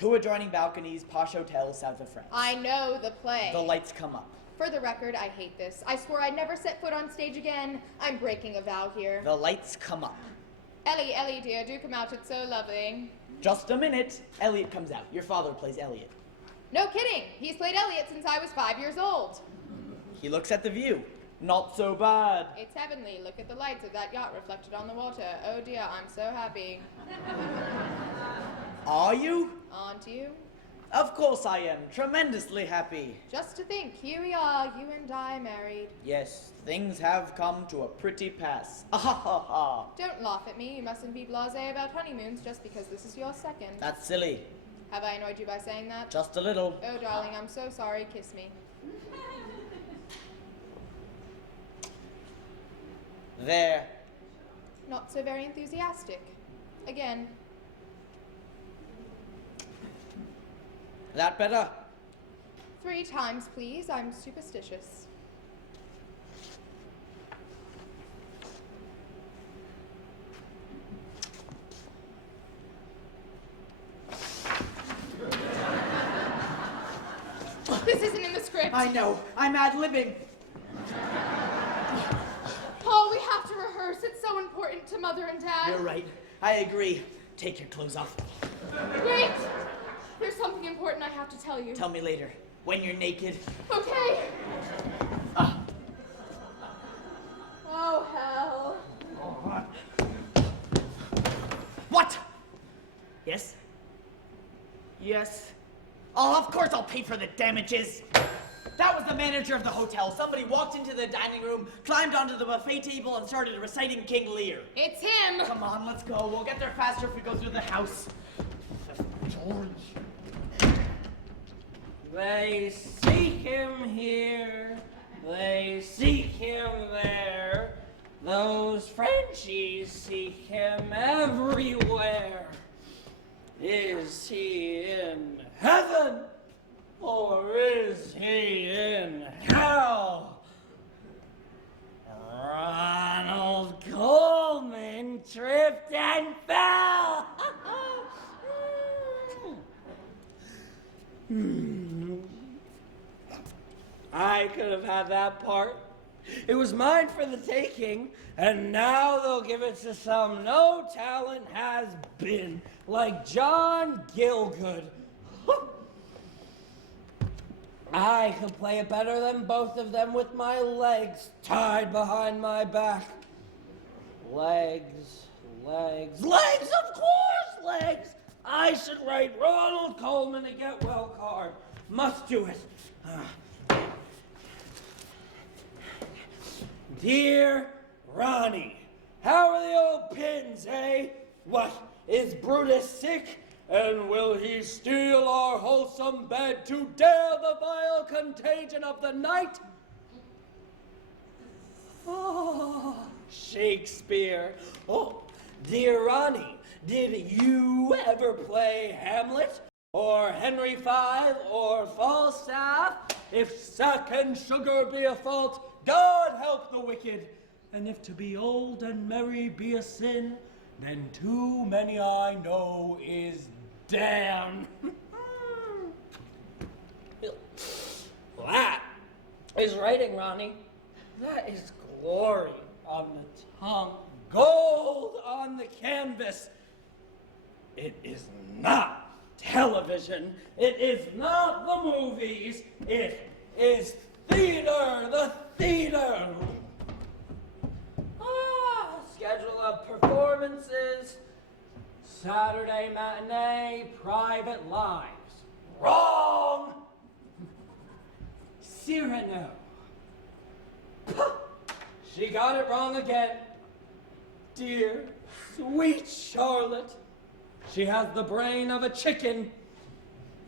2 adjoining balconies, posh hotel, south of France. I know the play. The lights come up. For the record, I hate this. I swore I'd never set foot on stage again. I'm breaking a vow here. The lights come up. Ellie, dear, do come out. It's so lovely. Just a minute. Elliot comes out. Your father plays Elliot. No kidding. He's played Elliot since I was 5 years old. He looks at the view. Not so bad. It's heavenly. Look at the lights of that yacht reflected on the water. Oh dear, I'm so happy. Are you? Aren't you? Of course I am. Tremendously happy. Just to think, here we are, you and I married. Yes, things have come to a pretty pass. Ah ha ha ha. Don't laugh at me. You mustn't be blasé about honeymoons just because this is your second. That's silly. Have I annoyed you by saying that? Just a little. Oh, darling, I'm so sorry. Kiss me. There. Not so very enthusiastic. Again. That better? 3 times, please. I'm superstitious. This isn't in the script. I know. I'm ad-libbing. Paul, we have to rehearse. It's so important to Mother and Dad. You're right. I agree. Take your clothes off. Wait! There's something important I have to tell you. Tell me later. When you're naked. Okay. Ah. Oh, hell. What? Yes? Yes? Oh, of course I'll pay for the damages. That was the manager of the hotel. Somebody walked into the dining room, climbed onto the buffet table, and started reciting King Lear. It's him! Come on, let's go. We'll get there faster if we go through the house. George. They seek him here, they seek him there. Those Frenchies seek him everywhere. Is he in heaven or is he in hell? Ronald Coleman tripped and fell. I could have had that part. It was mine for the taking, and now they'll give it to some no talent has been, like John Gielgud. I can play it better than both of them with my legs tied behind my back. Legs, legs, legs, of course, legs! I should write Ronald Coleman a get well card. Must do it. Dear Ronnie, how are the old pins, eh? What, is Brutus sick? And will he steal our wholesome bed to dare the vile contagion of the night? Oh, Shakespeare. Oh, dear Ronnie, did you ever play Hamlet? Or Henry V? Or Falstaff? If sack and sugar be a fault, God help the wicked. And if to be old and merry be a sin, then too many I know is damn. That is writing, Ronnie. That is glory on the tongue, gold on the canvas. It is not television. It is not the movies. It is theater, the theater. Schedule of performances. Saturday matinee, private lives. Wrong! Cyrano. She got it wrong again. Dear, sweet Charlotte. She has the brain of a chicken.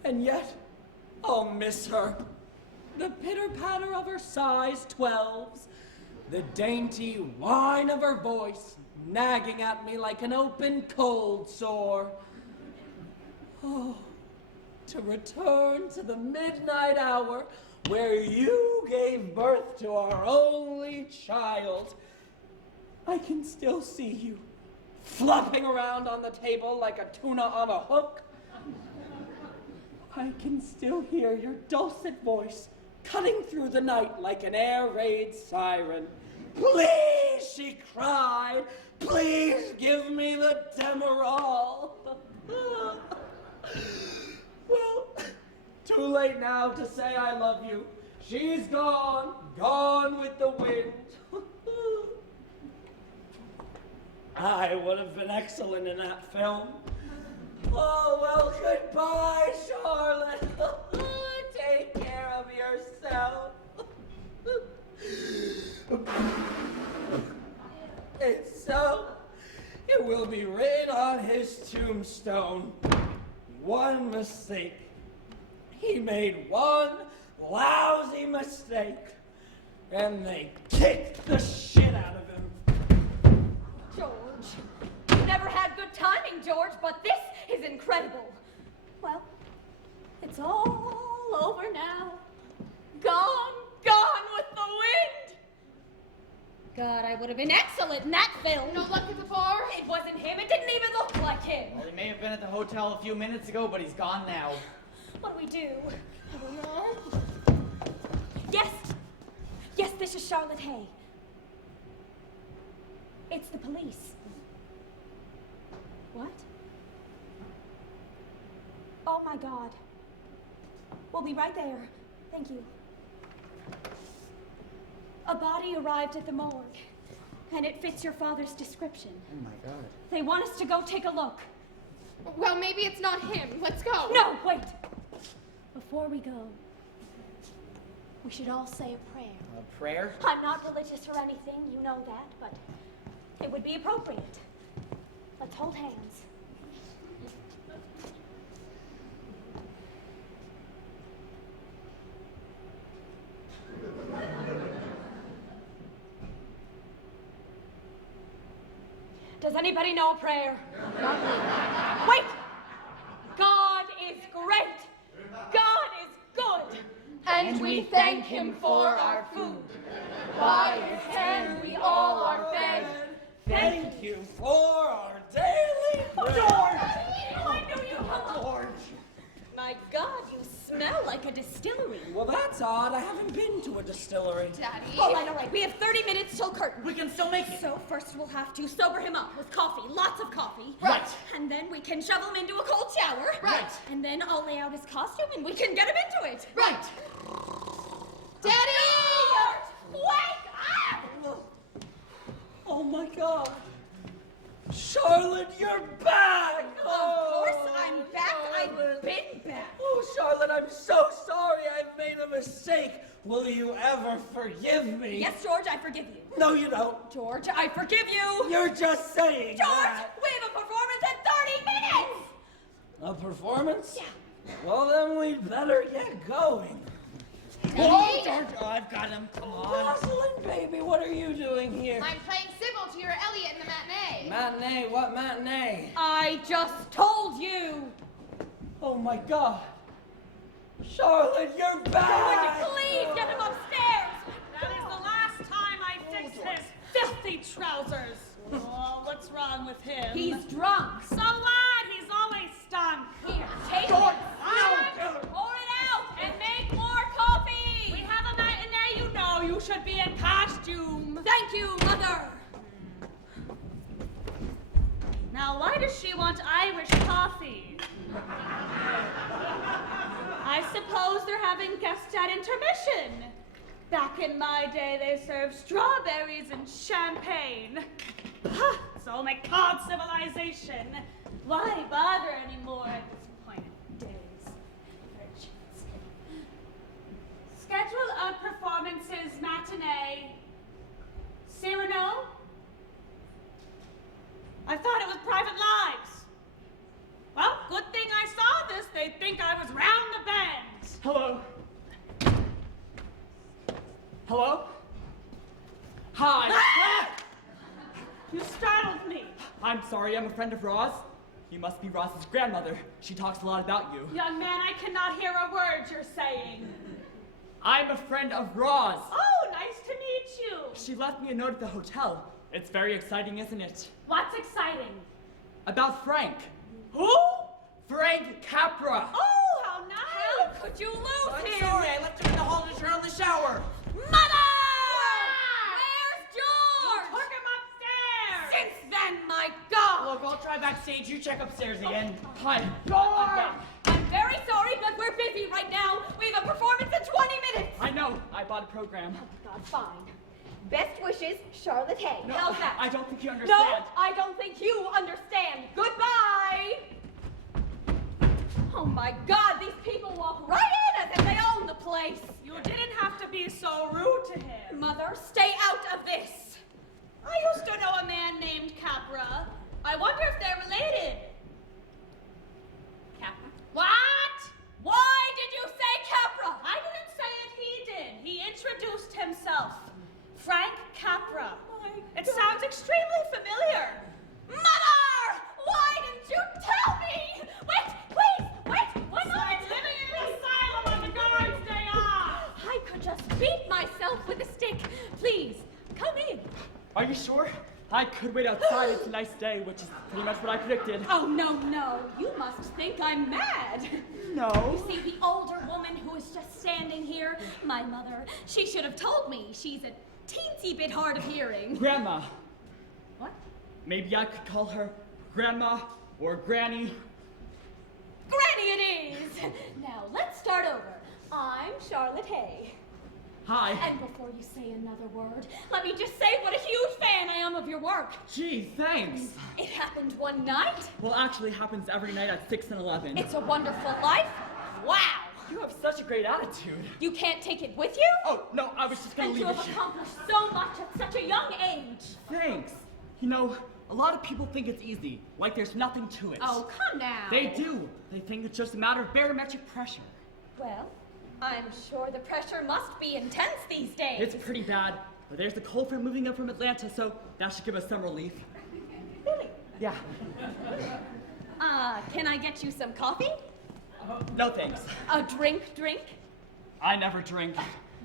And yet, I'll miss her. The pitter-patter of her size 12s. The dainty whine of her voice, nagging at me like an open cold sore. Oh, to return to the midnight hour where you gave birth to our only child. I can still see you, flopping around on the table like a tuna on a hook. I can still hear your dulcet voice cutting through the night like an air raid siren. Please, she cried, please give me the Demerol. Well, too late now to say I love you. She's gone, gone with the wind. I would have been excellent in that film. Oh, well, goodbye, Charlotte. Take care of yourself. And so, it will be written on his tombstone. One mistake. He made one lousy mistake, and they kicked the shit out of him. George, you never had good timing, George, but this is incredible. Well, it's all over now. Gone with the wind. God, I would have been excellent in that film. No luck at the bar? It wasn't him. It didn't even look like him. Well, he may have been at the hotel a few minutes ago, but he's gone now. What do we do? I don't know. Yes, this is Charlotte Hay. It's the police. What? Oh my God. We'll be right there. Thank you. A body arrived at the morgue, and it fits your father's description. Oh my God. They want us to go take a look. Well, maybe it's not him. Let's go. No, wait. Before we go, we should all say a prayer. A prayer? I'm not religious or anything, you know that, but it would be appropriate. Let's hold hands. Does anybody know a prayer? Wait! God is great! God is good! And we thank him for our food. By his hand we all are fed. Thank you for our daily bread. George! I knew you would. George! My God, you smell like a distillery. Well, that's odd. I haven't been to a distillery. Daddy. All right. We have 30 minutes till curtain. We can still make it. So first we'll have to sober him up with coffee, lots of coffee. Right. And then we can shove him into a cold shower. Right. And then I'll lay out his costume and we can get him into it. Right. Daddy! Wake up! Oh my God. Charlotte, you're back! Of course I'm back. I've been back. Oh, Charlotte, I'm so sorry I've made a mistake. Will you ever forgive me? Yes, George, I forgive you. No, you don't. George, I forgive you. You're just saying George, that. we have a performance in 30 minutes. A performance? Yeah. Well, then we'd better get going. Oh, George, I've got him. Come on. Rosalind, baby, what are you doing here? I'm playing Sybil to your Elliot in the matinee. Matinee? What matinee? I just told you. Oh my God. Charlotte, you're back! George, please get him upstairs. That is the last time I fix his filthy trousers. Oh, what's wrong with him? He's drunk. So what? He's always stunk. Here, take George, it. Pour it out and make more coffee. We have a matinee, you know. You should be in costume. Thank you, Mother. Now, why does she want Irish coffee? I suppose they're having guests at intermission. Back in my day, they served strawberries and champagne. Ha! So my cod civilization. Why bother anymore at this point of days? Schedule of performances matinee. Cyrano? I thought it was private lives. Well, good thing I saw this. They'd think I was round the bend. Hello? Hello? Hi. Ah! You startled me. I'm sorry, I'm a friend of Roz. You must be Roz's grandmother. She talks a lot about you. Young man, I cannot hear a word you're saying. I'm a friend of Roz. Oh, nice to meet you. She left me a note at the hotel. It's very exciting, isn't it? What's exciting? About Frank. Who? Frank Capra. Oh, how nice. How could you lose I'm him? sorry, I left him in the hall to turn on the shower. Mother! Where's George? Took him upstairs. Since then, my God! Look, I'll try backstage. You check upstairs again. Hi. I'm very sorry, but we're busy right now. We have a performance in 20 minutes. I know. I bought a program. God, fine. Best wishes, Charlotte Hay. No, How's that? I don't think you No, understand. I don't think you understand. Goodbye! Oh my God, these people walk right in as if they own the place. You didn't have to be so rude to him. Mother, stay out of this. I used to know a man named Capra. I wonder if they're related. Capra? What? Why did you say Capra? I didn't say it, he did. He introduced himself. Frank Capra. It sounds extremely familiar. Mother! Why didn't you tell me? Wait, please, wait, one It's like moment. living in an asylum on the guards' day off. I could just beat myself with a stick. Please, come in. Are you sure? I could wait outside. It's a nice day, which is pretty much what I predicted. Oh, no. You must think I'm mad. No. You see, the older woman who is just standing here, my mother, she should have told me. She's a teensy bit hard of hearing. Grandma. What? Maybe I could call her Grandma or Granny. Granny it is! Now, let's start over. I'm Charlotte Hay. Hi. And before you say another word, let me just say what a huge fan I am of your work. Gee, thanks. It happened one night. Well, actually happens every night at 6 and 11. It's a wonderful life. Wow! You have such a great attitude. You can't take it with you? Oh, no, I was just gonna And leave you it have here. accomplished so much at such a young age. Thanks. You know, a lot of people think it's easy, like there's nothing to it. Oh, come now. They do. They think it's just a matter of barometric pressure. Well, I'm sure the pressure must be intense these days. It's pretty bad, but there's the coal front moving up from Atlanta, so that should give us some relief. Really? Yeah. Can I get you some coffee? No thanks. A drink? I never drink.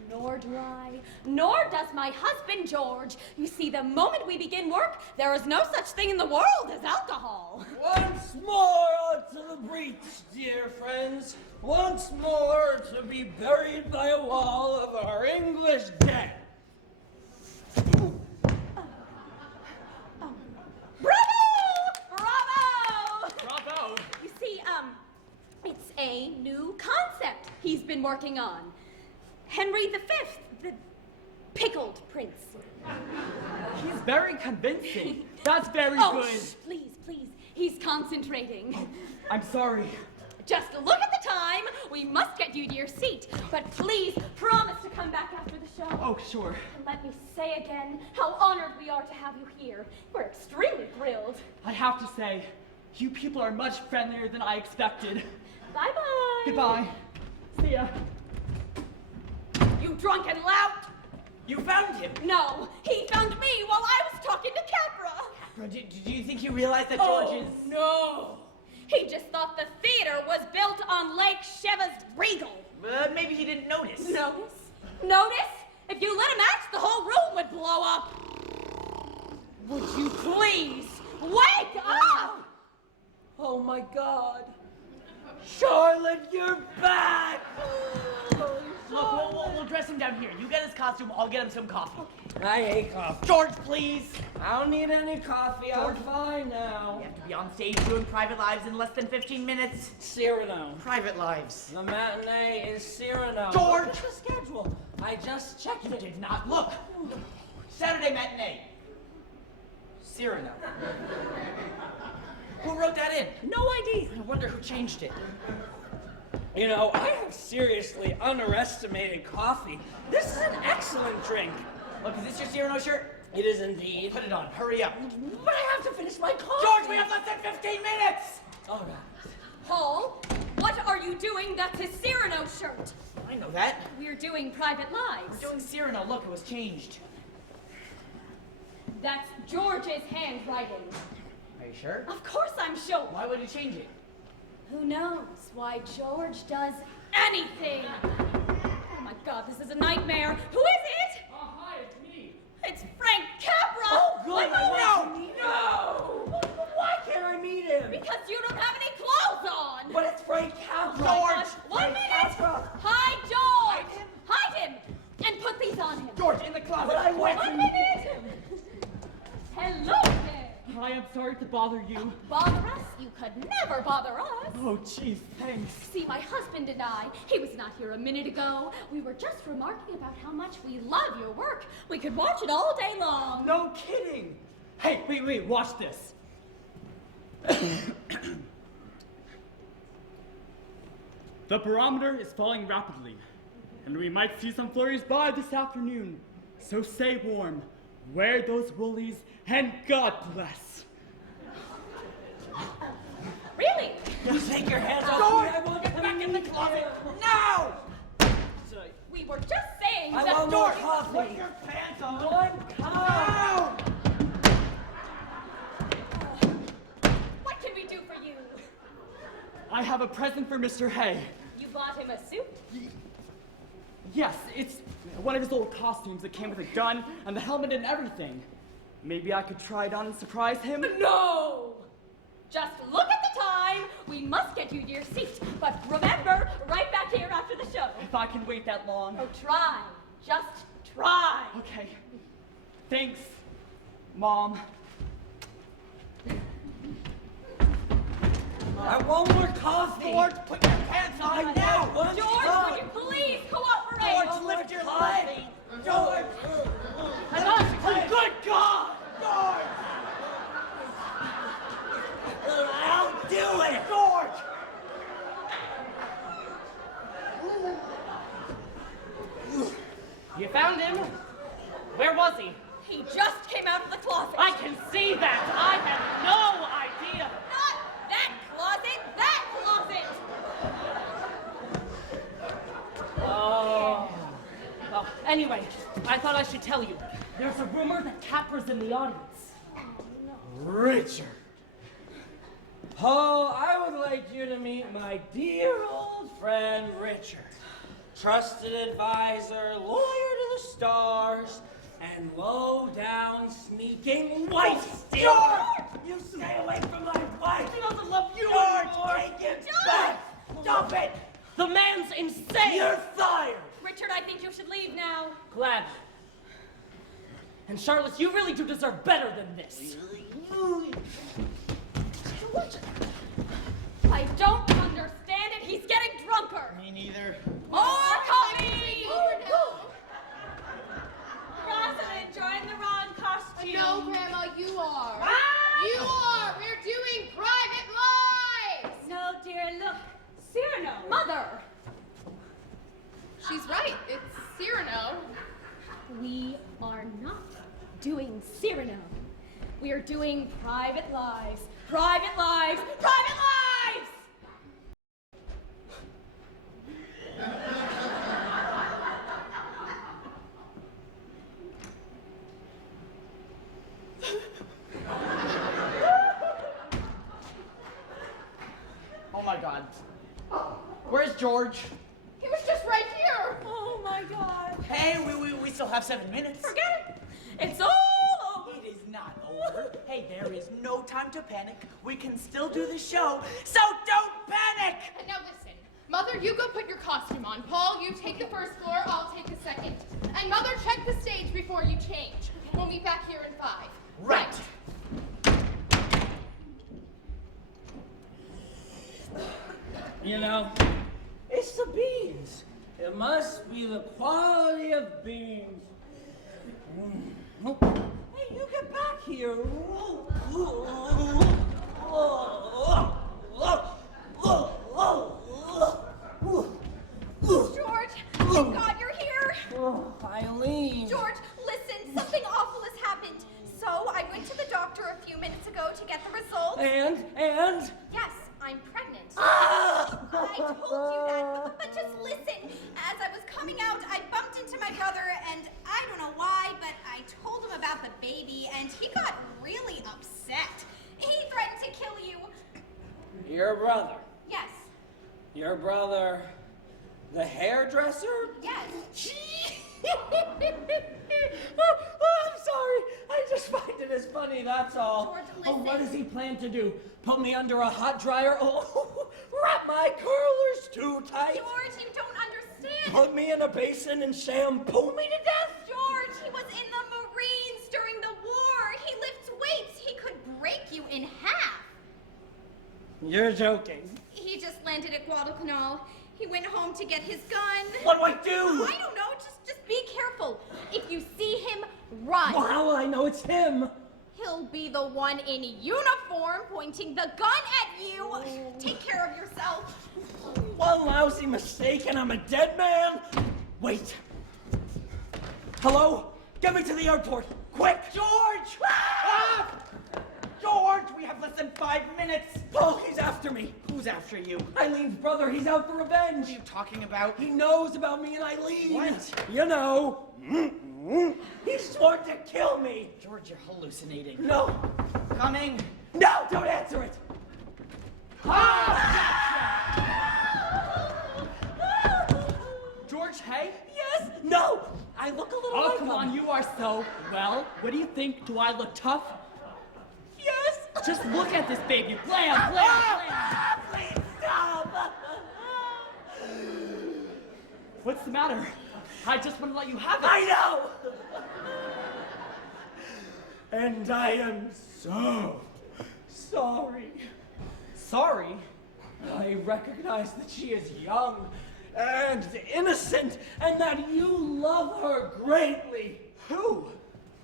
Nor do I. Nor does my husband, George. You see, the moment we begin work, there is no such thing in the world as alcohol. Once more, to the breach, dear friends, once more to be buried by a wall of our English dead. Bravo! You see, it's a new concept he's been working on. Henry V, the pickled prince. He's very convincing. That's very Oh, good. shh, please. He's concentrating. I'm sorry. Just look at the time. We must get you to your seat. But please, promise to come back after the show. Oh, sure. And let me say again how honored we are to have you here. We're extremely thrilled. I have to say, you people are much friendlier than I expected. Bye-bye. Goodbye. See ya. You drunken lout! You found him. No, he found me while I was talking to Capra. Do you think he realized that George is... No! He just thought the theater was built on Lake Sheva's Regal. Maybe he didn't notice. Notice? If you let him act, the whole room would blow up. Would you please wake up? Oh my God. Charlotte, you're back! Look, we'll dress him down here. You get his costume, I'll get him some coffee. I hate coffee. George, please! I don't need any coffee. I'm fine now. We have to be on stage doing Private Lives in less than 15 minutes. Cyrano. Private Lives. The matinee is Cyrano. George! Look at the schedule. I just checked You it. did not look. Saturday matinee. Cyrano. Who wrote that in? No idea. I wonder who changed it. You know, I have seriously underestimated coffee. This is an excellent drink. Look, is this your Cyrano shirt? It is indeed. Put it on. Hurry up. But I have to finish my coffee. George, we have less than 15 minutes! All right. Paul, what are you doing? That's his Cyrano shirt. I know that. We're doing Private Lives. We're doing Cyrano. Look, it was changed. That's George's handwriting. Are you sure? Of course I'm sure. Why would he change it? Who knows why George does anything? Oh my God, this is a nightmare. Who is it? Oh, hi, it's me. It's Frank Capra. Oh, good. No! Why can't I meet him? Because you don't have any clothes on. But it's Frank Capra. George! One minute. Capra. Hide George. Hide him. And put these on him. George, in the closet. But I went One to minute. Hello there. Hi, I'm sorry to bother you. Bother us? You could never bother us. Oh, geez, thanks. See, my husband and I, he was not here a minute ago. We were just remarking about how much we love your work. We could watch it all day long. No kidding. Hey, wait, watch this. The barometer is falling rapidly, and we might see some flurries by this afternoon. So stay warm, wear those woolies, and God bless. Really? Take your hands off. George, I want get back in the closet. him. Now! We were just saying I that want more George... coffee. Put your pants on. One cup. Now! What can we do for you? I have a present for Mr. Hay. You bought him a suit? Yes, it's one of his old costumes that came with a gun and the helmet and everything. Maybe I could try it on and surprise him? No! Just look at the time. We must get you to your seat. But remember, right back here after the show. If I can wait that long. Oh, try. Just try. Okay. Thanks, Mom. I want more coffee. George, put your pants on now! One George, cup. would you please cooperate? George, lift your leg! George. Good God! George! I'll do it. George! You found him? Where was he? He just came out of the closet. I can see that. I had no idea. Not that closet, that closet! Oh. Well, anyway, I thought I should tell you. There's a rumor that Capra's in the audience. Richard. Oh, I would like you to meet my dear old friend Richard. Trusted advisor, lawyer to the stars, and low-down sneaking wife stealer. George! You stay away from my wife! She doesn't love you George, anymore! take it back! Stop it! The man's insane! You're fired! Richard, I think you should leave now. Glad. And Charlotte, you really do deserve better than this. I don't understand it. He's getting drunker. Me neither. More coffee! Rosalind, you're in the wrong costume. No, Grandma, you are. Ah! You are. We're doing Private Lives. No, dear, look. Cyrano. Mother! She's right. It's Cyrano. We are not doing Cyrano. We are doing Private Lives. Private Lives! Private Lives! Oh my god. Where's George? He was just right here. Oh my god. Hey, we still have 7 minutes. Forget it. It's all over. It is not over. Hey, there is no time to panic. We can still do the show, so don't panic! And now listen. Mother, you go put your costume on. Paul, you take the first floor. I'll take the second. And Mother, check the stage before you change. We'll meet back here in 5. Right. You know, it's the beans. It must be the quality of beans. Hey, you get back here. George, thank God you're here. Oh, Eileen. George, listen, something awful has happened. So I went to the doctor a few minutes ago to get the results. And? Yes, I'm pregnant. I told you that, but just listen. As I was coming out, I bumped into my brother, and I don't know why, but I told him about the baby, and he got really upset. He threatened to kill you. Your brother. Yes, Your brother, the hairdresser? yes. I'm sorry. I just find it as funny, that's all. George, Oh, what listen. does he plan to do? Put me under a hot dryer? Oh, wrap my curlers too tight? George, you don't understand. Put me in a basin and shampoo me to death? George, he was in the Marines during the war. He lifts weights. He could break you in half. You're joking. He just landed at Guadalcanal. He went home to get his gun. What do I do? I don't know. Just be careful. If you see him, run. Well, how will I know it's him? He'll be the one in uniform pointing the gun at you. Take care of yourself. One lousy mistake and I'm a dead man? Wait. Hello? Get me to the airport. Quick! George! Ah! George, we have less than 5 minutes. Paul, he's after me. Who's after you? Eileen's brother, he's out for revenge. What are you talking about? He knows about me and Eileen. What? You know. He swore to kill me. George, you're hallucinating. No. Coming. No, don't answer it. George, hey? Yes. No. I look a little Oh, like come him. on, you are so well. What do you think? Do I look tough? Yes. Just look at this baby. Blam, blam, blam. Please stop. What's the matter? I just want to let you have it. I know. And I am so sorry. Sorry. I recognize that she is young and innocent and that you love her greatly. Who?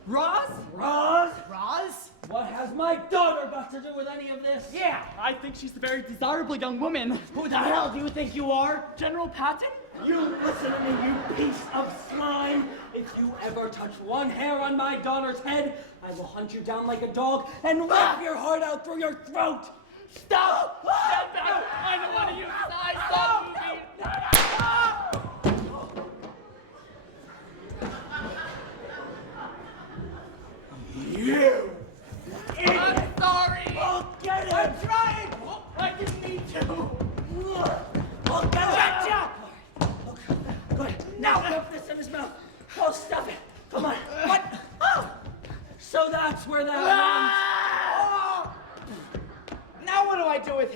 Roz? Roz? Roz? What has my daughter got to do with any of this? Yeah, I think she's a very desirable young woman. Who the hell do you think you are? General Patton? You listen to me, you piece of slime. If you ever touch one hair on my daughter's head, I will hunt you down like a dog and rip your heart out through your throat. Stop! Stand back! I don't want to use size. Stop moving! You! I'm sorry! Oh, get it! I'm trying! I didn't need to! Oh, get it! Okay, good. Now put this in his mouth. Oh, stuff it. Come on. What? Oh! So that's where that went.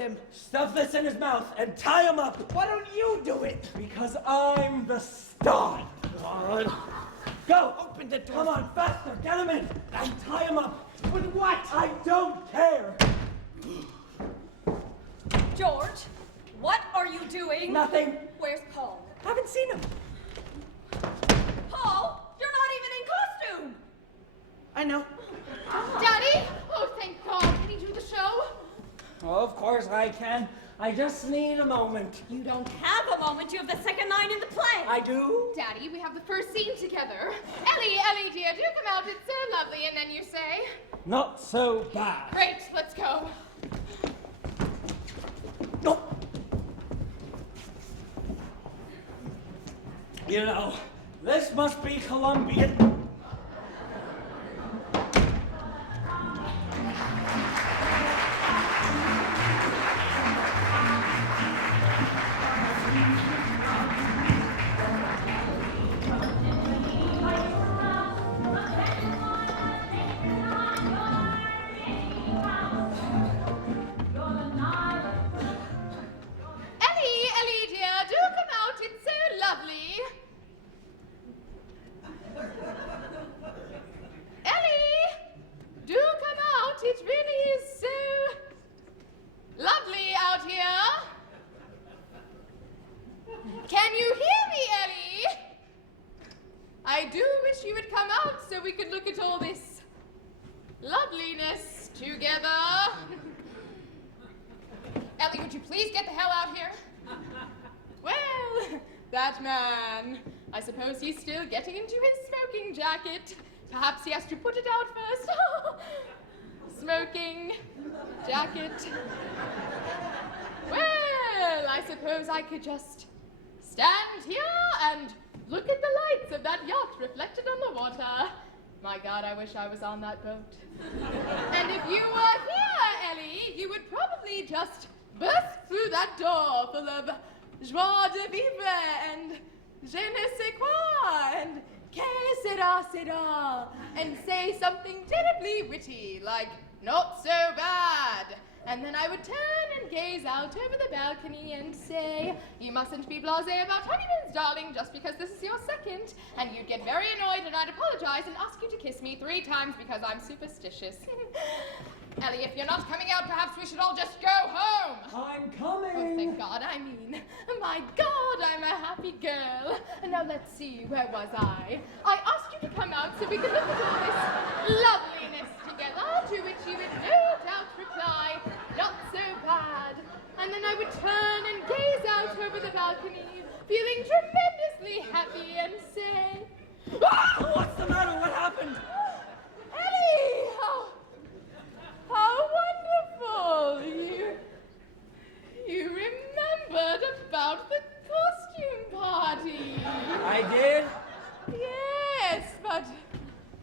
him. Stuff this in his mouth and tie him up. Why don't you do it? Because I'm the star. God. Go! Open the door. Come on, faster. Get him in. And tie him up. With what? I don't care. George, what are you doing? Nothing. Where's Paul? Haven't seen him. Paul, you're not even in costume! I know. Daddy? Oh, thank God. Can you do the show? Oh, of course I can. I just need a moment. You don't have a moment. You have the second line in the play. I do? Daddy, we have the first scene together. Ellie, dear, do come out. It's so lovely. And then you say, Not so bad. great, let's go. No. You know, this must be Colombian. Ellie, dear, do come out. It's so lovely. Ellie, do come out. It really is so lovely out here. Can you hear me, Ellie? I do wish you would come out so we could look at all this loveliness together. Ellie, would you please get the hell out here? Well, that man. I suppose he's still getting into his smoking jacket. Perhaps he has to put it out first. Smoking jacket. Well, I suppose I could just stand here and look at the lights of that yacht reflected on the water. My God, I wish I was on that boat. And if you were here, Ellie, you would probably just burst through that door full of joie de vivre and je ne sais quoi and que sera, and say something terribly witty like, not so bad. And then I would turn and gaze out over the balcony and say, you mustn't be blasé about honeymoons, darling, just because this is your second. And you'd get very annoyed and I'd apologize and ask you to kiss me 3 times because I'm superstitious. Ellie, if you're not coming out, perhaps we should all just go home. I'm coming. Oh, thank God, I mean, my God, I'm a happy girl. Now let's see, where was I? I asked you to come out so we could look at all this loveliness together, to which you would no doubt reply, not so bad. And then I would turn and gaze out over the balcony, feeling tremendously happy and say, Ah! What's the matter? What happened? Ellie! How wonderful! You remembered about the costume party. I did? Yes,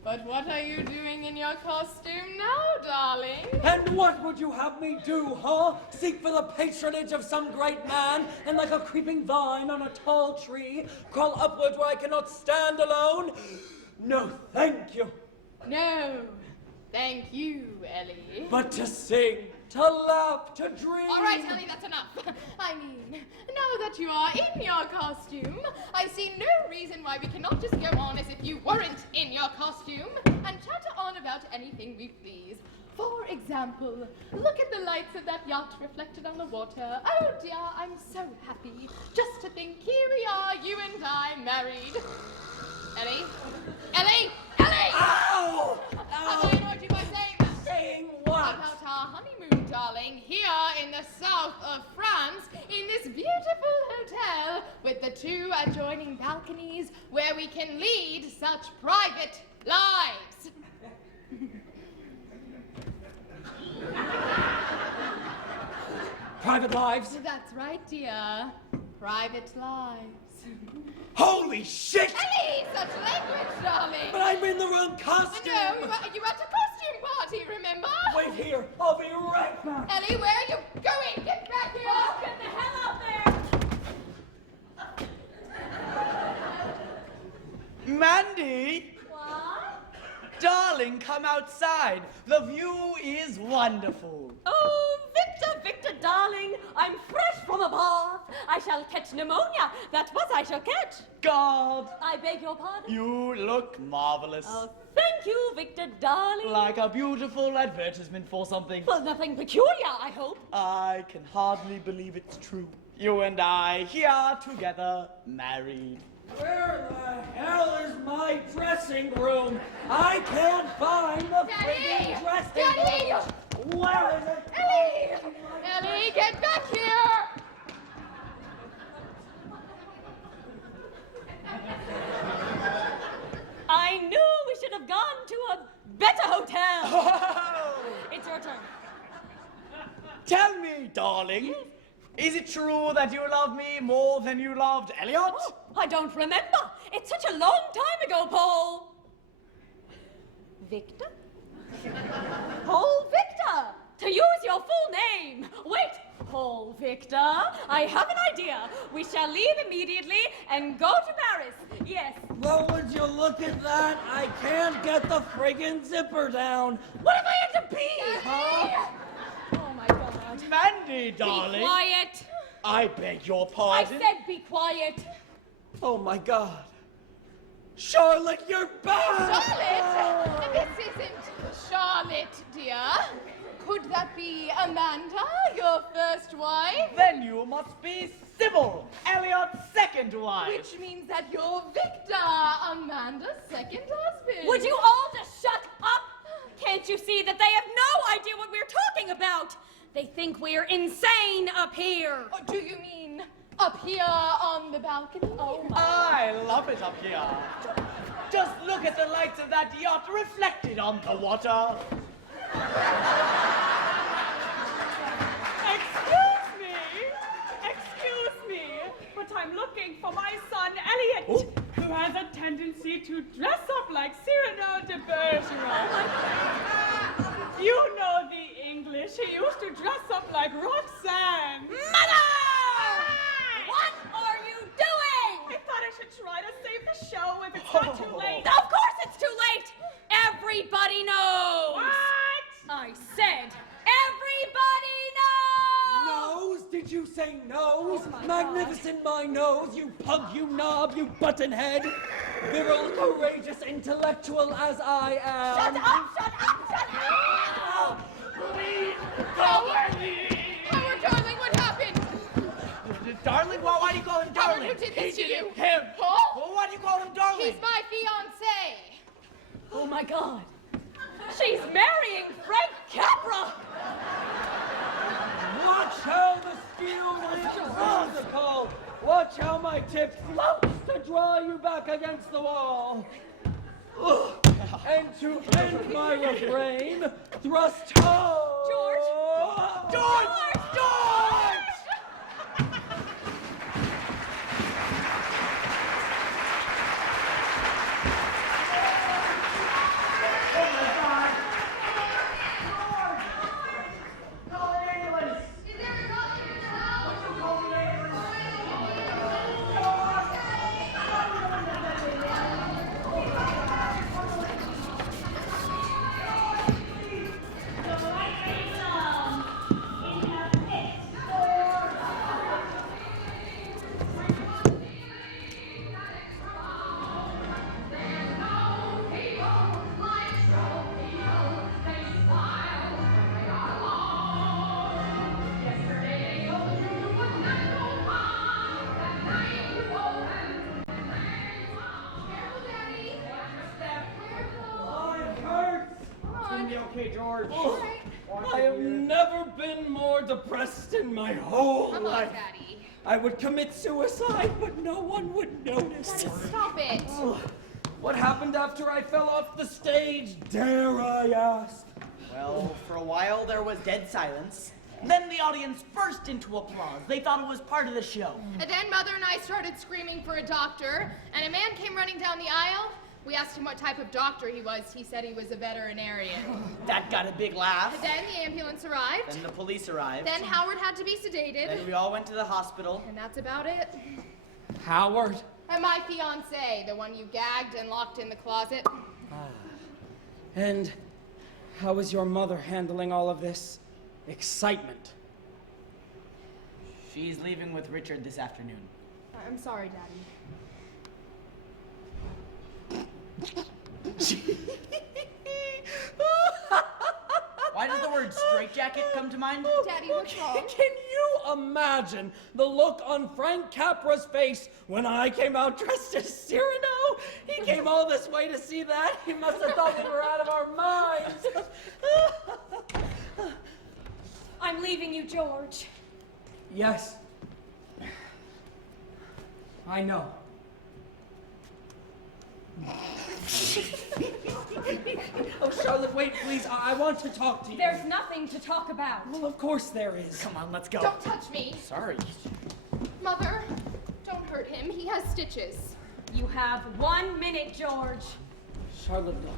but what are you doing in your costume now, darling? And what would you have me do, huh? Seek for the patronage of some great man, and like a creeping vine on a tall tree, crawl upward where I cannot stand alone? No, thank you. No, thank you, Ellie. But to sing, to laugh, to dream. All right, Ellie, that's enough. I mean, now that you are in your costume, I see no reason why we cannot just go on as if you weren't in your costume and chatter on about anything we please. For example, look at the lights of that yacht reflected on the water. Oh dear, I'm so happy. Just to think, here we are, you and I, married. Ellie? Ellie? Ellie! Ow! Have I annoyed you by saying that? Saying what? About our honeymoon, darling, here in the south of France, in this beautiful hotel with the 2 adjoining balconies where we can lead such private lives. Private lives? That's right, dear. Private lives. Holy shit! Ellie, such language, darling. But I'm in the wrong costume! No, you were at a costume party, remember? Wait here, I'll be right back. Ellie, where are you going? Get back here! Oh, get the hell out there! Mandy! What? Darling, come outside. The view is wonderful. Oh, Victor, darling. darling. I'm fresh from a bath. I shall catch pneumonia. That's what I shall catch. God, I beg your pardon? you look marvelous. Oh, thank you, Victor, darling. Like a beautiful advertisement for something. Well, nothing peculiar, I hope. I can hardly believe it's true. You and I here together, married. Where the hell is my dressing room? I can't find the friggin' dressing room. Where is it? Ellie! Ellie, get back here! I knew we should have gone to a better hotel. It's your turn. Tell me, darling, is it true that you love me more than you loved Elliot? Oh, I don't remember. It's such a long time ago, Paul. Victor? Paul Victor! To use your full name. Wait, Paul Victor, I have an idea. We shall leave immediately and go to Paris. Yes. Well, would you look at that? I can't get the friggin' zipper down. What if I had to pee, huh? Oh my God. Mandy, darling. Be quiet. I beg your I pardon. said be quiet. Oh my God. Charlotte, you're back! Charlotte? This isn't Charlotte, dear. Could that be Amanda, your first wife? Then you must be Sybil, Elliot's second wife. Which means that you're Victor, Amanda's second husband. Would you all just shut up? Can't you see that they have no idea what we're talking about? They think we're insane up here. Oh, do you mean up here on the balcony? Oh my. I love it up here. Just look at the lights of that yacht reflected on the water. Excuse me, but I'm looking for my son Elliot, who has a tendency to dress up like Cyrano de Bergerac. You know the English. He used to dress up like Roxanne. Mother! What are you doing? I thought I should try to save the show if it's not too late. Of course it's too late. Everybody knows. What? I said everybody knows. Nose? Did you say nose? Magnificent my nose, you pug, you knob, you button head. Virile, courageous, intellectual as I am. Shut up, shut up, shut up! Please, Howard, darling, what happened? Darling? Why do you call him darling? Howard, who did this to you? Him. Paul? Well, why do you call him darling? He's my fiancé. Oh my God. She's marrying Frank Capra! watch how the steel reaches musical. Watch how my tip floats to draw you back against the wall. Ugh. And to end my refrain, thrust home. George! George! George! Okay, George. Oh, I have never been more depressed in my whole Come on, life. Daddy. I would commit suicide, but no one would notice. Daddy, stop it. Oh, what happened after I fell off the stage, dare I ask? Well, for a while there was dead silence. Then the audience burst into applause. They thought it was part of the show. And then Mother and I started screaming for a doctor, and a man came running down the aisle. We asked him what type of doctor he was. He said he was a veterinarian. That got a big laugh. Then the ambulance arrived. Then the police arrived. Then Howard had to be sedated. Then we all went to the hospital. And that's about it. Howard? And my fiancé, the one you gagged and locked in the closet. And how is your mother handling all of this excitement? She's leaving with Richard this afternoon. I'm sorry, Daddy. Why does the word straitjacket come to mind? Daddy, what's wrong? Can you imagine the look on Frank Capra's face when I came out dressed as Cyrano? He came all this way to see that. He must have thought we were out of our minds. I'm leaving you, George. Yes. I know. Oh, Charlotte, wait, please. I want to talk to you. There's nothing to talk about. Well, of course there is. Come on, let's go. Don't touch me. Sorry. Mother, don't hurt him. He has stitches. You have 1 minute, George. Charlotte, look.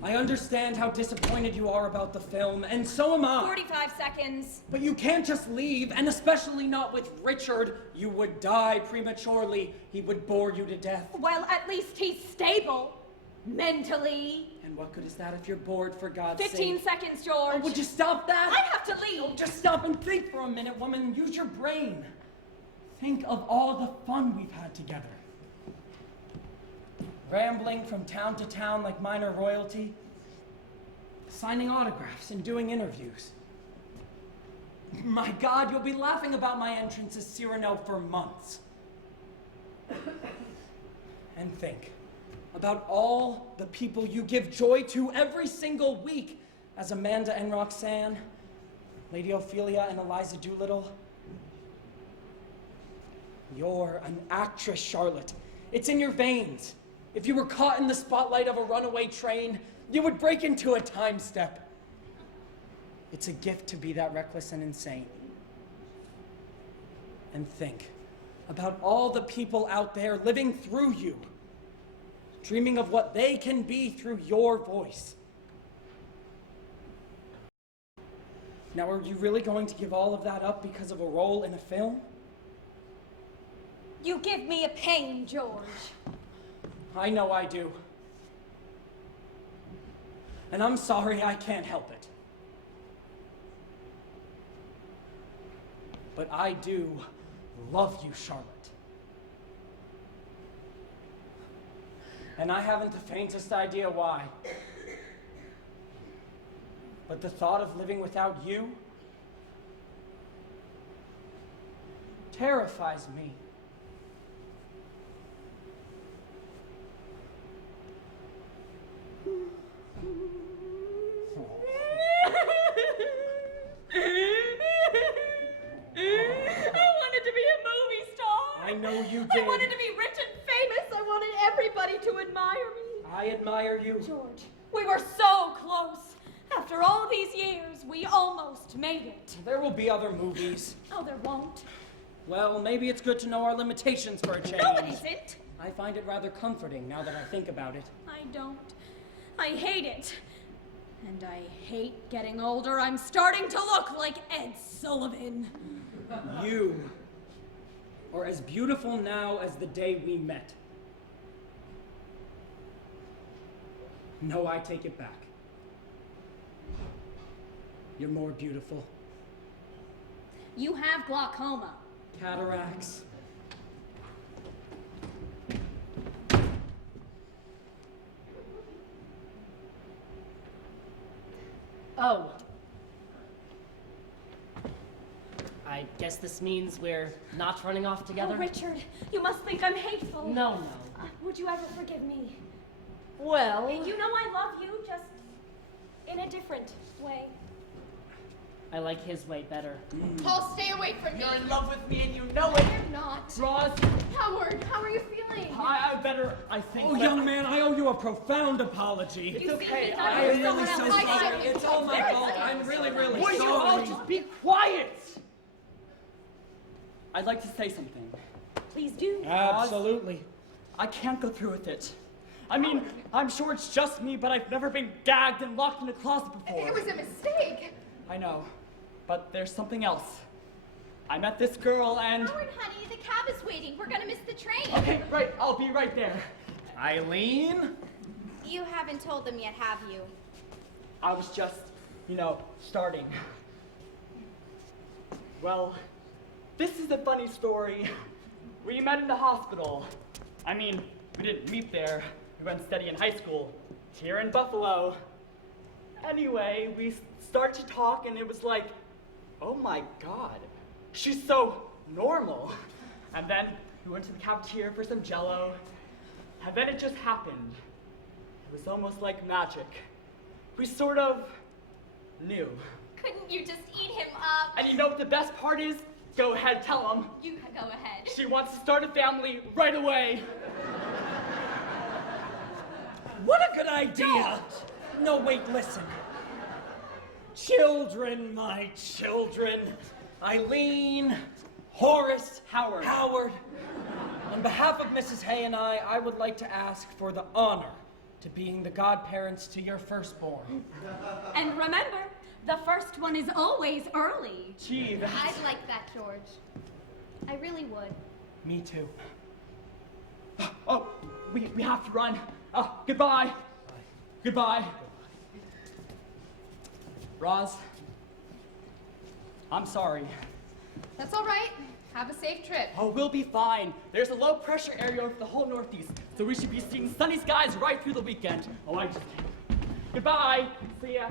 I understand how disappointed you are about the film, and so am I. 45 seconds. But you can't just leave, and especially not with Richard. You would die prematurely. He would bore you to death. Well, at least he's stable. Mentally. And what good is that if you're bored, for God's sake? 15 seconds, George. Oh, would you stop that? I have to leave. Oh, just stop and think for a minute, woman. Use your brain. Think of all the fun we've had together. Rambling from town to town like minor royalty. Signing autographs and doing interviews. My God, you'll be laughing about my entrance as Cyrano for months. And think about all the people you give joy to every single week as Amanda and Roxanne, Lady Ophelia and Eliza Doolittle. You're an actress, Charlotte. It's in your veins. If you were caught in the spotlight of a runaway train, you would break into a time step. It's a gift to be that reckless and insane. And think about all the people out there living through you, dreaming of what they can be through your voice. Now, are you really going to give all of that up because of a role in a film? You give me a pain, George. I know I do. And I'm sorry I can't help it. But I do love you, Charlotte. And I haven't the faintest idea why. But the thought of living without you terrifies me. I know you did. I wanted to be rich and famous. I wanted everybody to admire me. I admire you. George, we were so close. After all these years, we almost made it. There will be other movies. Oh, there won't. Well, maybe it's good to know our limitations for a change. No, it isn't. I find it rather comforting now that I think about it. I don't. I hate it. And I hate getting older. I'm starting to look like Ed Sullivan. You are as beautiful now as the day we met. No, I take it back. You're more beautiful. You have glaucoma. Cataracts. Oh. I guess this means we're not running off together? Oh, Richard, you must think I'm hateful. No. Would you ever forgive me? Well... You know I love you, just in a different way. I like his way better. Paul, stay away from me. You're in love with me and you know it. I'm not. Roz, Howard, how are you feeling? I think. Oh, young man, I owe you a profound apology. It's okay. I am really someone so else. sorry. It's all my fault. I'm really, really Would you all sorry. just be quiet? I'd like to say something. Please do. Absolutely. I can't go through with it. I mean, I'm sure it's just me, but I've never been gagged and locked in a closet before. It was a mistake. I know, but there's something else. I met this girl and... Howard, honey, the cab is waiting. We're gonna miss the train. Okay, right, I'll be right there. Eileen? You haven't told them yet, have you? I was just, starting. Well, this is a funny story. We met in the hospital. I mean, we didn't meet there. We went steady in high school, here in Buffalo. Anyway, we started to talk and it was like, oh my God, she's so normal. And then we went to the cafeteria for some Jell-O, and then it just happened. It was almost like magic. We sort of knew. Couldn't you just eat him up? And you know what the best part is? Go ahead, tell him. You go ahead. She wants to start a family right away. What a good idea! No, wait, listen. Children, my children. Eileen, Horace, Howard. On behalf of Mrs. Hay and I would like to ask for the honor to being the godparents to your firstborn. And remember, the first one is always early. Gee, that's... I'd like that, George. I really would. Me too. Oh, we have to run. Goodbye. Goodbye. Roz, I'm sorry. That's all right. Have a safe trip. Oh, we'll be fine. There's a low pressure area over the whole Northeast, so we should be seeing sunny skies right through the weekend. Oh, I just can't. Goodbye. See ya.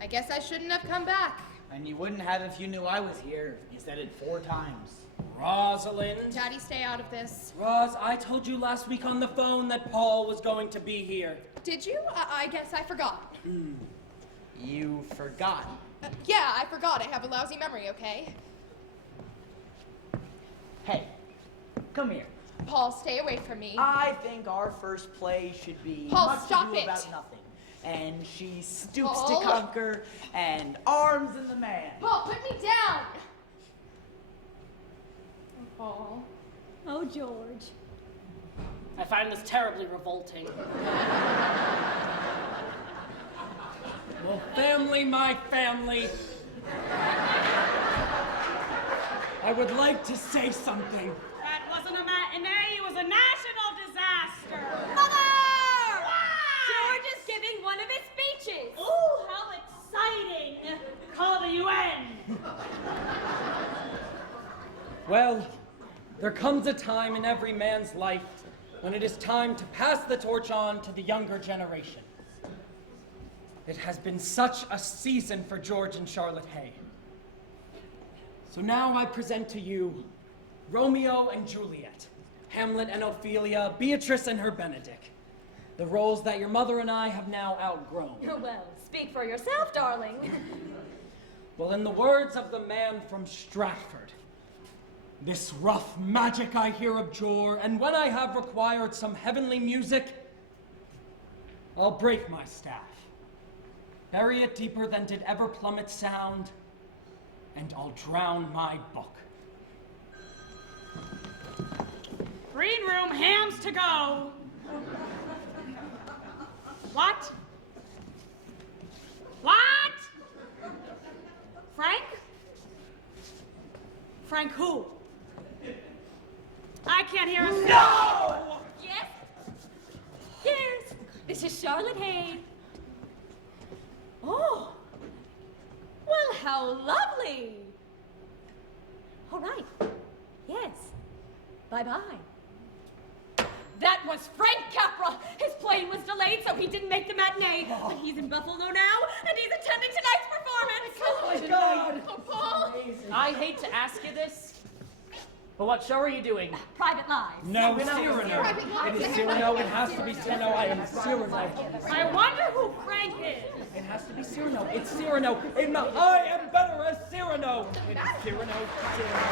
I guess I shouldn't have come back. And you wouldn't have if you knew I was here. You said it 4 times. Rosalind. Daddy, stay out of this. Roz, I told you last week on the phone that Paul was going to be here. Did you? I guess I forgot. You forgot. Yeah, I forgot. I have a lousy memory, okay? Hey, come here. Paul, stay away from me. I think our first play should be Paul, Much stop Ado it. About Nothing. And she stoops Paul. to conquer, and arms in the man. Paul, put me down! Paul. Oh, George. I find this terribly revolting. Well, family, my family. I would like to say something. That wasn't a matinee, it was a national disaster. Mother! George is giving one of his speeches. Oh, how exciting! Call the UN. Well, there comes a time in every man's life when it is time to pass the torch on to the younger generation. It has been such a season for George and Charlotte Hay. So now I present to you Romeo and Juliet, Hamlet and Ophelia, Beatrice and her Benedict, the roles that your mother and I have now outgrown. Well, speak for yourself, darling. Well, in the words of the man from Stratford, this rough magic I hear abjure, and when I have required some heavenly music, I'll break my staff, bury it deeper than did ever plummet sound, and I'll drown my book. Green room, hams to go. What? What? Frank? Frank who? I can't hear a No! Yes? Yes, this is Charlotte Hay. Oh, well, how lovely. All right, yes, bye-bye. That was Frank Capra. His plane was delayed, so he didn't make the matinee. But he's in Buffalo now, and he's attending tonight's performance. Oh my God! Oh, Paul! I hate to ask you this, but what show are you doing? Private Lives. No, Cyrano. Private lives. It is Cyrano. It has to be Cyrano. I am Cyrano. I wonder who Frank is. It has to be Cyrano. It's Cyrano. I am better as Cyrano. It is Cyrano. Cyrano.